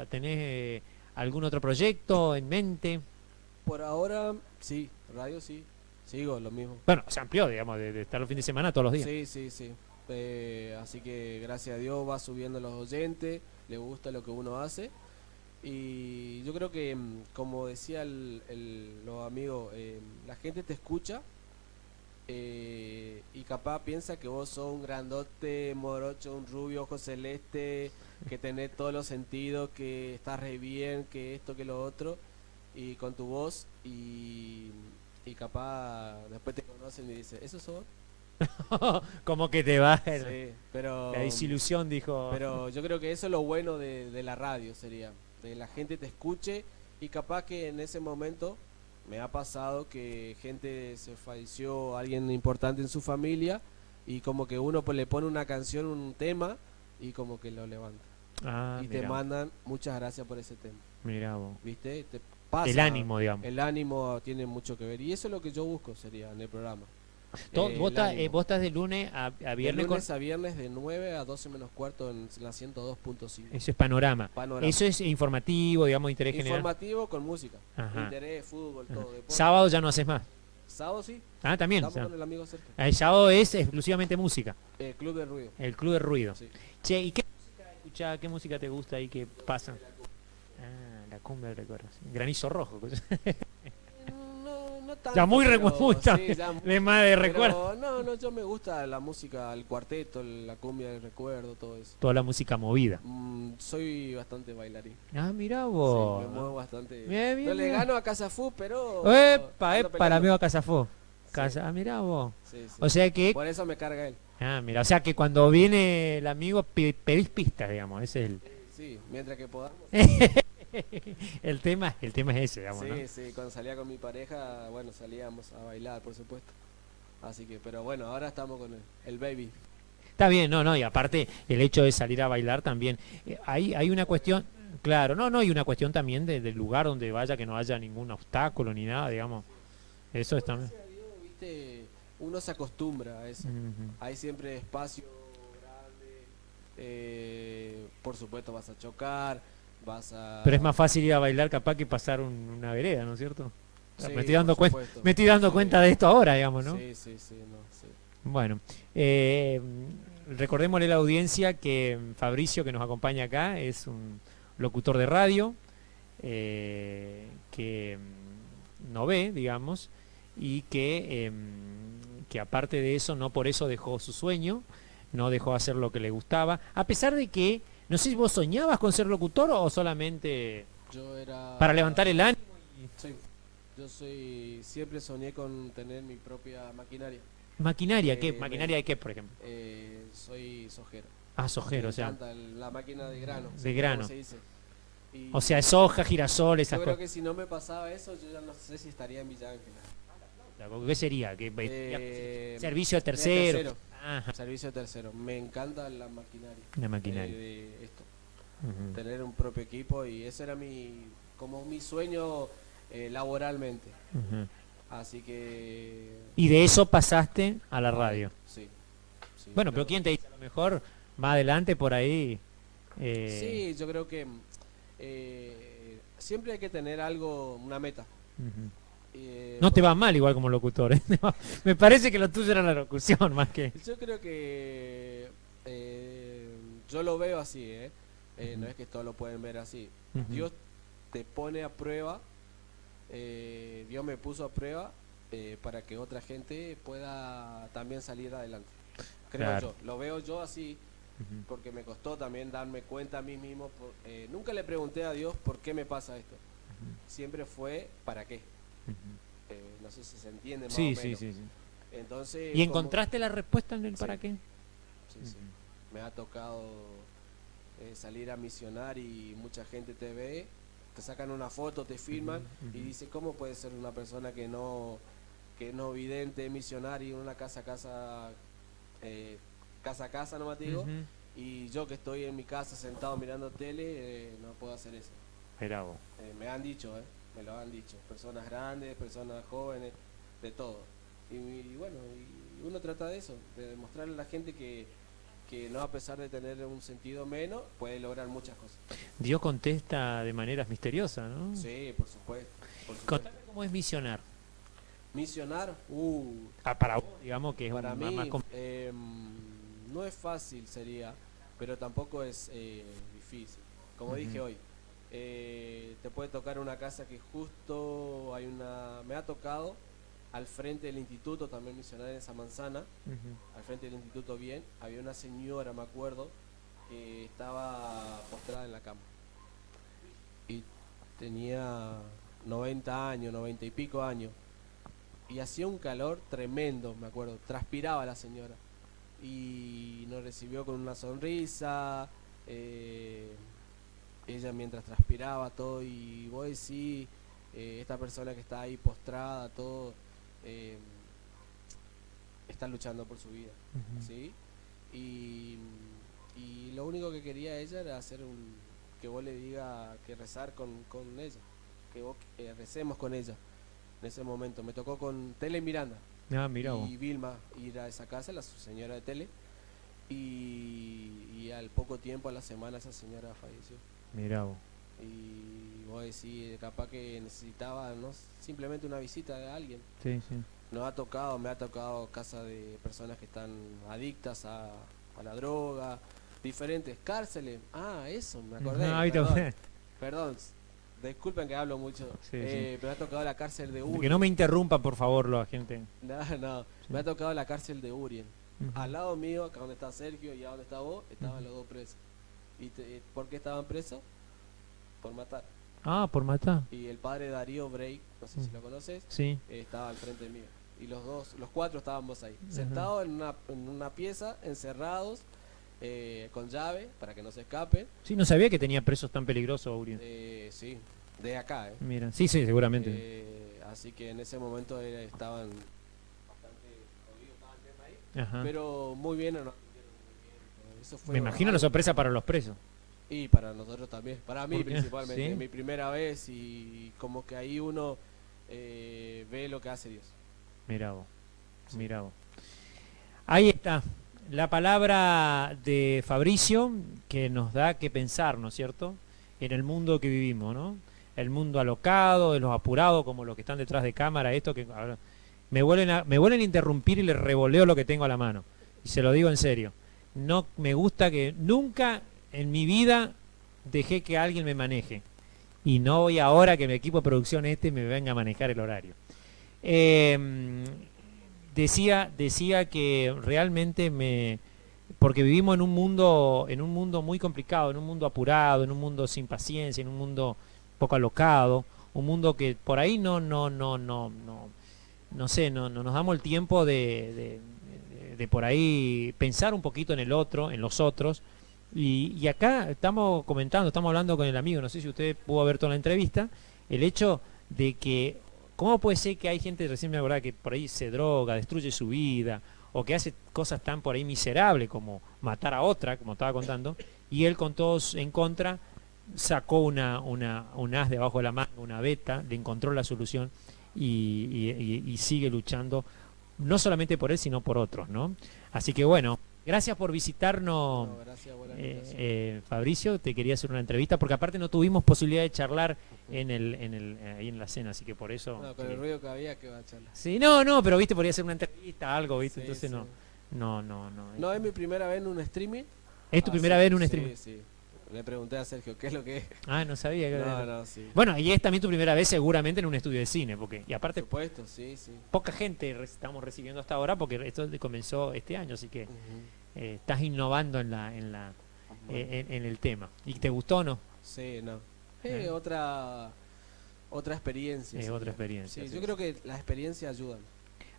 ¿Tenés algún otro proyecto en mente? Por ahora, sí, radio sí. Sigo lo mismo. Bueno, se amplió, digamos, de estar los fines de semana todos los días. Sí, sí, sí. Así que gracias a Dios va subiendo los oyentes, le gusta lo que uno hace. Y yo creo que, como decía los amigos, la gente te escucha y capaz piensa que vos sos un grandote, morocho, un rubio, ojo celeste, que tenés todos los sentidos, que estás re bien, que esto, que lo otro, y con tu voz, y capaz después te conocen y dicen, ¿eso sos? Como que te va Sí, pero... la desilusión, dijo. Pero yo creo que eso es lo bueno de la radio, sería. De la gente te escuche y capaz que en ese momento me ha pasado que gente se falleció, alguien importante en su familia y como que uno pues le pone una canción, un tema y como que lo levanta. Ah, Y te mirá, mandan muchas gracias por ese tema, mirá vos. ¿viste? Te pasa. El ánimo, digamos. El ánimo tiene mucho que ver y eso es lo que yo busco, sería en el programa. Vos, El ánimo. vos estás de lunes a De viernes con... lunes a viernes de 9 a 12 menos cuarto en la 102.5. Eso es panorama. Panorama. Eso es informativo, digamos, de interés general. Informativo con música. Ajá. Interés, fútbol, todo. Deporte. Sábado ya no haces más. Sábado sí. Ah, también. Estamos con el amigo cerca. El sábado es exclusivamente música. Club de Ruido. El Club de Ruido. Sí. Che, ¿y qué música escuchás? ¿Qué música te gusta ahí que pasa? Ah, la cumbia del recuerdo. Granizo rojo. No tanto. Ya muy pero recuerdo. sí, ya muy- De más de pero recuerdo. no, yo me gusta la música, el cuarteto, la cumbia del recuerdo, todo eso. Toda la música movida. Soy bastante bailarín. Ah, mirá Sí, vos. me muevo bastante. Bien, bien, No le bien. gano a Casa Fu, pero. Epa, ando epa, la peleando. amigo Casafó. Sí. Ah, mirá vos. Sí, sí. O sea que... Por eso me carga él. Ah, mira, o sea que cuando viene el amigo pedís pistas, digamos, ese es Sí, mientras que podamos. el tema es ese, digamos, Sí, ¿no? sí, cuando salía con mi pareja, bueno, salíamos a bailar, por supuesto. Así que, pero bueno, ahora estamos con el baby. Está bien, no, y aparte el hecho de salir a bailar también, hay una cuestión, claro, no, hay una cuestión también del lugar donde vaya, que no haya ningún obstáculo ni nada, digamos, eso es también. Gracias a Dios, viste, uno se acostumbra a eso. Ujú. Hay siempre espacio grande, por supuesto vas a chocar, vas a... Pero es más fácil ir a bailar capaz que pasar una vereda, ¿no es cierto? Sí, me estoy dando por cuenta, supuesto. me estoy dando Sí. cuenta de esto ahora, digamos, ¿no? Sí, sí, sí, no, sí. Bueno, recordémosle a la audiencia que Fabricio, que nos acompaña acá, es un locutor de radio que no ve, digamos, y que aparte de eso, no por eso dejó su sueño, no dejó hacer lo que le gustaba, a pesar de que, no sé si vos soñabas con ser locutor o solamente Yo era... para levantar el ánimo. Sí, siempre soñé con tener mi propia maquinaria. Maquinaria, ¿qué? Me- ¿Maquinaria de qué, por ejemplo? Soy sojero. Ah, sojero, Me o sea, encanta la máquina de grano. De ¿sí? grano. ¿Cómo se dice? Y o sea, soja, girasol, esas yo creo cosas. que si no me pasaba eso, yo ya no sé si estaría en Villa Ángela. ¿Qué sería? ¿Qué, servicio de de tercero? Ajá, Servicio tercero. Me encanta la maquinaria. la maquinaria. De esto. Ujú. Tener un propio equipo y ese era como mi sueño laboralmente. Ujú. Así que... Y de eso pasaste a la radio. Sí. Sí, Bueno, creo- pero ¿quién te dice? A lo mejor más adelante por ahí. Sí, yo creo que siempre hay que tener algo, una meta. Ujú. Eh, No te va mal igual como locutor, ¿eh? Me parece que lo tuyo era la locución más que... Yo creo que yo lo veo así, No es que todos lo pueden ver así. Ujú. Dios te pone a prueba, Dios me puso a prueba para que otra gente pueda también salir adelante. Creo Claro. yo, lo veo yo así, Ujú. porque me costó también darme cuenta a mí mismo. Nunca le pregunté a Dios por qué me pasa esto. Siempre fue para qué. Ujú. No sé si se entiende más Sí, o sí, menos. sí, sí. Entonces, ¿Y encontraste la respuesta en el Sí. para qué? Sí, sí. Me ha tocado salir a misionar y mucha gente te ve, te sacan una foto, te filman Ujú. y dice, ¿cómo puede ser una persona que no vidente, misionario, en una casa a casa, nomás te digo, Ujú. y yo que estoy en mi casa sentado mirando tele, no puedo hacer eso? Mirá vos. Me han dicho, me lo han dicho, personas grandes, personas jóvenes, de todo. Y bueno, y uno trata de eso, de demostrarle a la gente que no, a pesar de tener un sentido menos, puede lograr muchas cosas. Dios contesta de maneras misteriosas, ¿no? Sí, por supuesto. Por supuesto. Contame cómo es misionar. Misionar, Para vos, digamos que es para un- mí más com- no es fácil sería, pero tampoco es difícil. Como Ujú. dije hoy, te puede tocar una casa que justo me ha tocado al frente del instituto, también misionar en esa manzana, Ujú. al frente del instituto bien, había una señora, me acuerdo, que estaba postrada en la cama. Y tenía 90 años, 90 y pico años. Y hacía un calor tremendo, me acuerdo. Transpiraba la señora. Y nos recibió con una sonrisa. Ella mientras transpiraba todo. Y vos decís, esta persona que está ahí postrada, todo, eh, está luchando por su vida. Ujú. ¿Sí? Y lo único que quería ella era que vos le diga que rezar con ella, que vos recemos con ella. En ese momento me tocó con Tele Miranda Ah, mirá vos. y Vilma ir a esa casa, la señora de Tele, y al poco tiempo, a la semana, esa señora falleció. Mirá vos. Y vos decís, capaz que necesitaba, no, simplemente una visita de alguien. Sí, sí. Me ha tocado casa de personas que están adictas a la droga, diferentes cárceles. Eso, me acordé. Ah, ahí te- Perdón, disculpen que hablo mucho. Sí, sí. Me ha tocado la cárcel de Que Urien. no me interrumpa, por favor, la gente. No, me ha tocado la cárcel de Urien. Ujú. Al lado mío, acá donde está Sergio y a donde está vos, estaban Ujú. los dos presos. ¿Por qué estaban presos? Por matar. Ah, por matar. Y el padre Darío Break, no sé si lo conoces, Sí. estaba al frente mío. Y los cuatro estábamos ahí, Ajá. sentados en una pieza, encerrados, con llave, para que no se escapen. Sí, no sabía que tenía presos tan peligrosos, Urien. Sí, de acá, Mira, sí, sí, seguramente. así que en ese momento estaban bastante jodidos, estaban tema ahí. Ajá. Pero muy bien, nos atendieron muy bien. Eso fue Me imagino la sorpresa para los presos. Y para nosotros también, para mí ¿Por qué? principalmente, ¿Sí? es mi primera vez y como que ahí uno ve lo que hace Dios. Mirá vos. Sí. Mirá vos. Ahí está. La palabra de Fabricio que nos da que pensar, ¿no es cierto? En el mundo que vivimos, ¿no? El mundo alocado, de los apurados, como los que están detrás de cámara, esto que ahora me vuelven a interrumpir y les revoleo lo que tengo a la mano. Y se lo digo en serio. No me gusta que nunca en mi vida dejé que alguien me maneje. Y no voy ahora que mi equipo de producción me venga a manejar el horario. Decía que realmente porque vivimos en un mundo muy complicado, en un mundo apurado, en un mundo sin paciencia, en un mundo poco alocado, un mundo que por ahí no sé, no nos damos el tiempo de por ahí pensar un poquito en el otro, en los otros. Y acá estamos hablando con el amigo, no sé si usted pudo ver toda la entrevista, el hecho de que, ¿cómo puede ser que hay gente, recién me acordaba, que por ahí se droga, destruye su vida, o que hace cosas tan por ahí miserables como matar a otra, como estaba contando, y él con todos en contra sacó un as debajo de la manga, una beta, le encontró la solución y sigue luchando, no solamente por él, sino por otros, ¿no? Así que bueno, gracias por visitarnos. No, gracias por la invitación. Fabricio, te quería hacer una entrevista porque aparte no tuvimos posibilidad de charlar ahí en la cena, así que por eso. No, con el ruido que había, que va a charlar. Sí, no, pero viste, podría ser una entrevista, algo, viste, Sí, entonces sí. no. No, es mi primera vez en un streaming. ¿Es tu primera vez en un stream? Sí. Le pregunté a Sergio, ¿qué es lo que es? Ah, no sabía que No, era. no, sí. Bueno, y es también tu primera vez seguramente en un estudio de cine, porque y Por aparte supuesto, sí, sí. poca gente estamos recibiendo hasta ahora porque esto comenzó este año, así que Ujú. estás innovando en el tema. ¿Y te gustó o no? Sí, no. Eh. Otra experiencia. Es otra sería. experiencia, Sí, sí, yo sí. creo que las experiencias ayudan.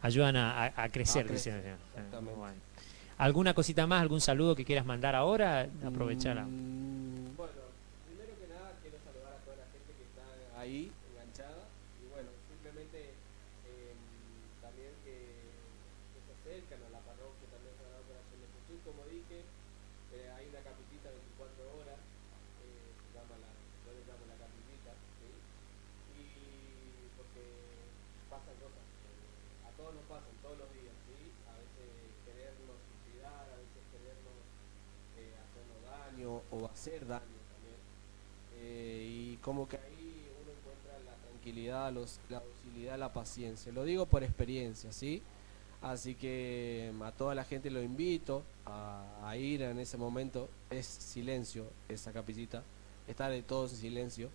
Ayudan a crecer, A crecer, dice. exactamente. Bueno. ¿Alguna cosita más, algún saludo que quieras mandar ahora? Aprovechar. Bueno, primero que nada quiero saludar a toda la gente que está ahí, enganchada. Y bueno, simplemente también que se acercan a la parroquia también Sagrado Corazón de Jesús. Como dije, hay una capillita 24 horas, yo le llamo la capillita, ¿sí? Y porque pasan cosas, a todos nos pasan, todos los días, ¿sí? A veces querernos suicidar, a veces querernos hacernos daño o hacer daño también. Y como que ahí uno encuentra la tranquilidad, la docilidad, la paciencia. Lo digo por experiencia, ¿sí? Así que a toda la gente lo invito a ir en ese momento. Es silencio esa capillita, estar de todos en silencio.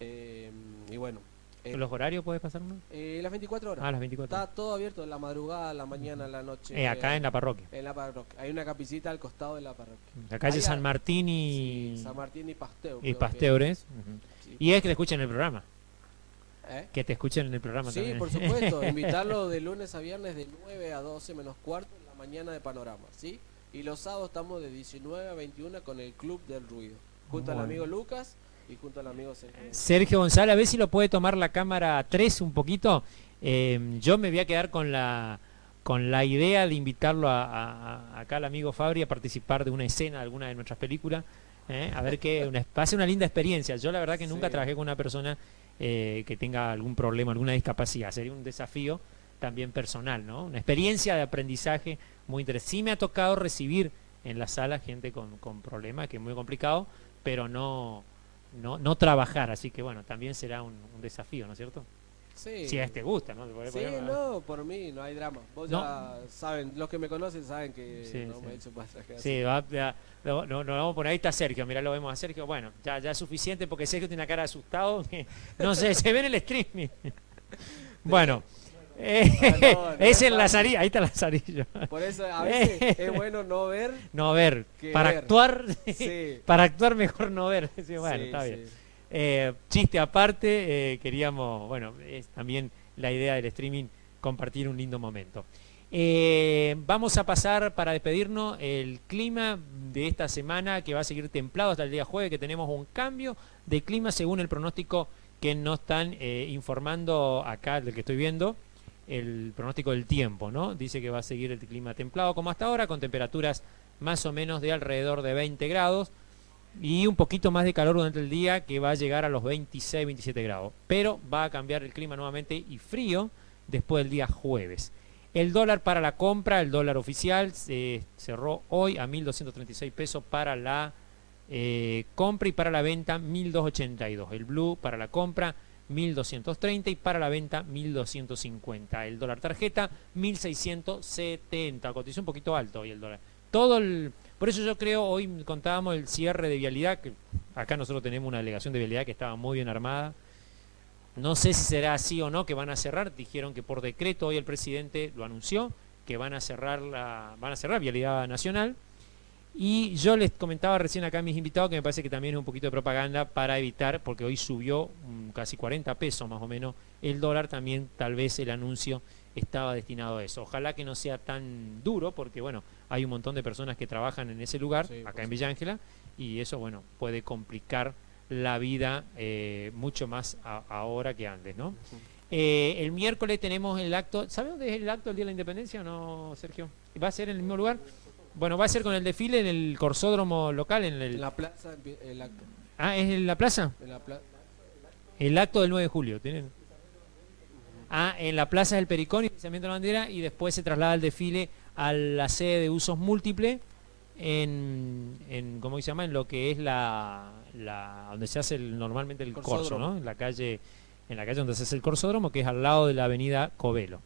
Y bueno, ¿Los horarios puedes pasarnos? las 24 horas. Ah, las 24. Está todo abierto, la madrugada, la mañana, la noche. Acá en la parroquia. En la parroquia. Hay una capillita al costado de la parroquia. La calle Ahí San Martín y, sí, San Martín y Pasteur. y creo que Pasteures. Ujú. es. Sí. Y es que te escuchen el programa. ¿Eh? Que te escuchen en el programa Sí, también. por supuesto. Invitarlo de lunes a viernes de 9 a 12 menos cuarto en la mañana de Panorama, ¿sí? Y los sábados estamos de 19 a 21 con el Club del Ruido. Junto al Bueno. amigo Lucas y junto al amigo Sergio. Sergio González, a ver si lo puede tomar la cámara 3 un poquito. Yo me voy a quedar con la idea de invitarlo acá al amigo Fabri a participar de una escena de alguna de nuestras películas. A ver qué, va a ser una linda experiencia. Yo la verdad que nunca Sí. trabajé con una persona que tenga algún problema, alguna discapacidad. Sería un desafío también personal, ¿no? Una experiencia de aprendizaje muy interesante. Sí me ha tocado recibir en la sala gente con problemas, que es muy complicado, pero no trabajar, así que bueno, también será un desafío, ¿no es cierto? Sí. Si a este gusta, ¿no? Sí, no, por mí no hay drama. Vos No. ya saben, los que me conocen saben que Sí, no sí. me he hecho pasaje así. Sí, no vamos por ahí, está Sergio, mirá, lo vemos a Sergio, bueno, ya es suficiente porque Sergio tiene una cara de asustado, que, no sé, se ve en el streaming. Bueno, no es es el fácil. Lazarillo, ahí está el Lazarillo. Por eso a veces es bueno no ver No ver, que para ver. actuar, Sí. para actuar mejor no ver. Sí, bueno, Sí, está sí. bien. Chiste aparte, queríamos, bueno, es también la idea del streaming, compartir un lindo momento. Vamos a pasar para despedirnos el clima de esta semana que va a seguir templado hasta el día jueves, que tenemos un cambio de clima según el pronóstico que nos están informando acá, del que estoy viendo, el pronóstico del tiempo, ¿no? Dice que va a seguir el clima templado como hasta ahora, con temperaturas más o menos de alrededor de 20 grados y un poquito más de calor durante el día, que va a llegar a los 26, 27 grados. Pero va a cambiar el clima nuevamente y frío después del día jueves. El dólar para la compra, el dólar oficial, se cerró hoy a 1.236 pesos para la compra, y para la venta 1.282. El blue para la compra 1.230 y para la venta 1.250. El dólar tarjeta 1.670. Cotizó un poquito alto hoy el dólar. Por eso yo creo, hoy contábamos el cierre de vialidad, que acá nosotros tenemos una delegación de vialidad que estaba muy bien armada. No sé si será así o no, que van a cerrar. Dijeron que por decreto hoy el presidente lo anunció, que van a cerrar vialidad nacional. Y yo les comentaba recién acá a mis invitados que me parece que también es un poquito de propaganda para evitar, porque hoy subió casi 40 pesos más o menos el dólar, también tal vez el anuncio estaba destinado a eso. Ojalá que no sea tan duro, porque bueno, hay un montón de personas que trabajan en ese lugar, Sí, acá en Villa Ángela, y eso bueno, puede complicar la vida mucho más ahora que antes, ¿no? El miércoles tenemos el acto. ¿Sabes dónde es el acto del Día de la Independencia o no, Sergio? ¿Va a ser en el mismo lugar? Bueno, va a ser con el desfile en el corsódromo local. En la plaza, el acto. Ah, ¿es en la plaza? En la plaza. El acto del 9 de julio. ¿Tienen? En la plaza del Pericón, izamiento de la bandera, y después se traslada el desfile a la sede de usos múltiples ¿cómo se llama? En lo que es donde se hace normalmente el corso, Corsódromo. ¿no? En la calle donde se hace el corsódromo, que es al lado de la avenida Covelo.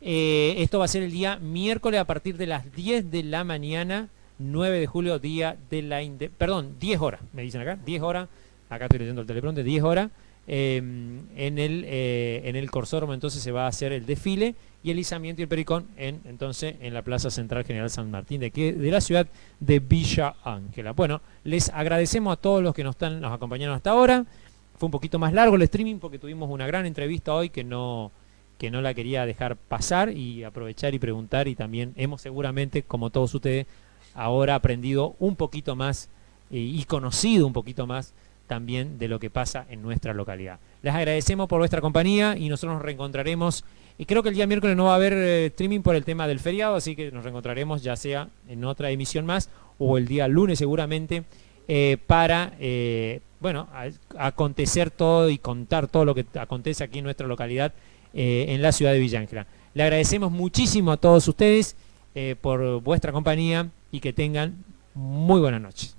Esto va a ser el día miércoles a partir de las 10 de la mañana 9 de julio, día de la perdón, 10 horas, me dicen acá, 10 horas, acá estoy leyendo el teleprompter, 10 horas, en el Corsódromo entonces se va a hacer el desfile y el izamiento y el pericón entonces en la Plaza Central General San Martín de la ciudad de Villa Ángela. Bueno, les agradecemos a todos los que nos acompañaron hasta ahora. Fue un poquito más largo el streaming porque tuvimos una gran entrevista hoy que no la quería dejar pasar y aprovechar y preguntar, y también hemos seguramente, como todos ustedes, ahora aprendido un poquito más y conocido un poquito más también de lo que pasa en nuestra localidad. Les agradecemos por vuestra compañía y nosotros nos reencontraremos, y creo que el día miércoles no va a haber streaming por el tema del feriado, así que nos reencontraremos ya sea en otra emisión más o el día lunes seguramente para bueno, acontecer todo y contar todo lo que acontece aquí en nuestra localidad, en la ciudad de Villa Ángela. Le agradecemos muchísimo a todos ustedes por vuestra compañía y que tengan muy buenas noches.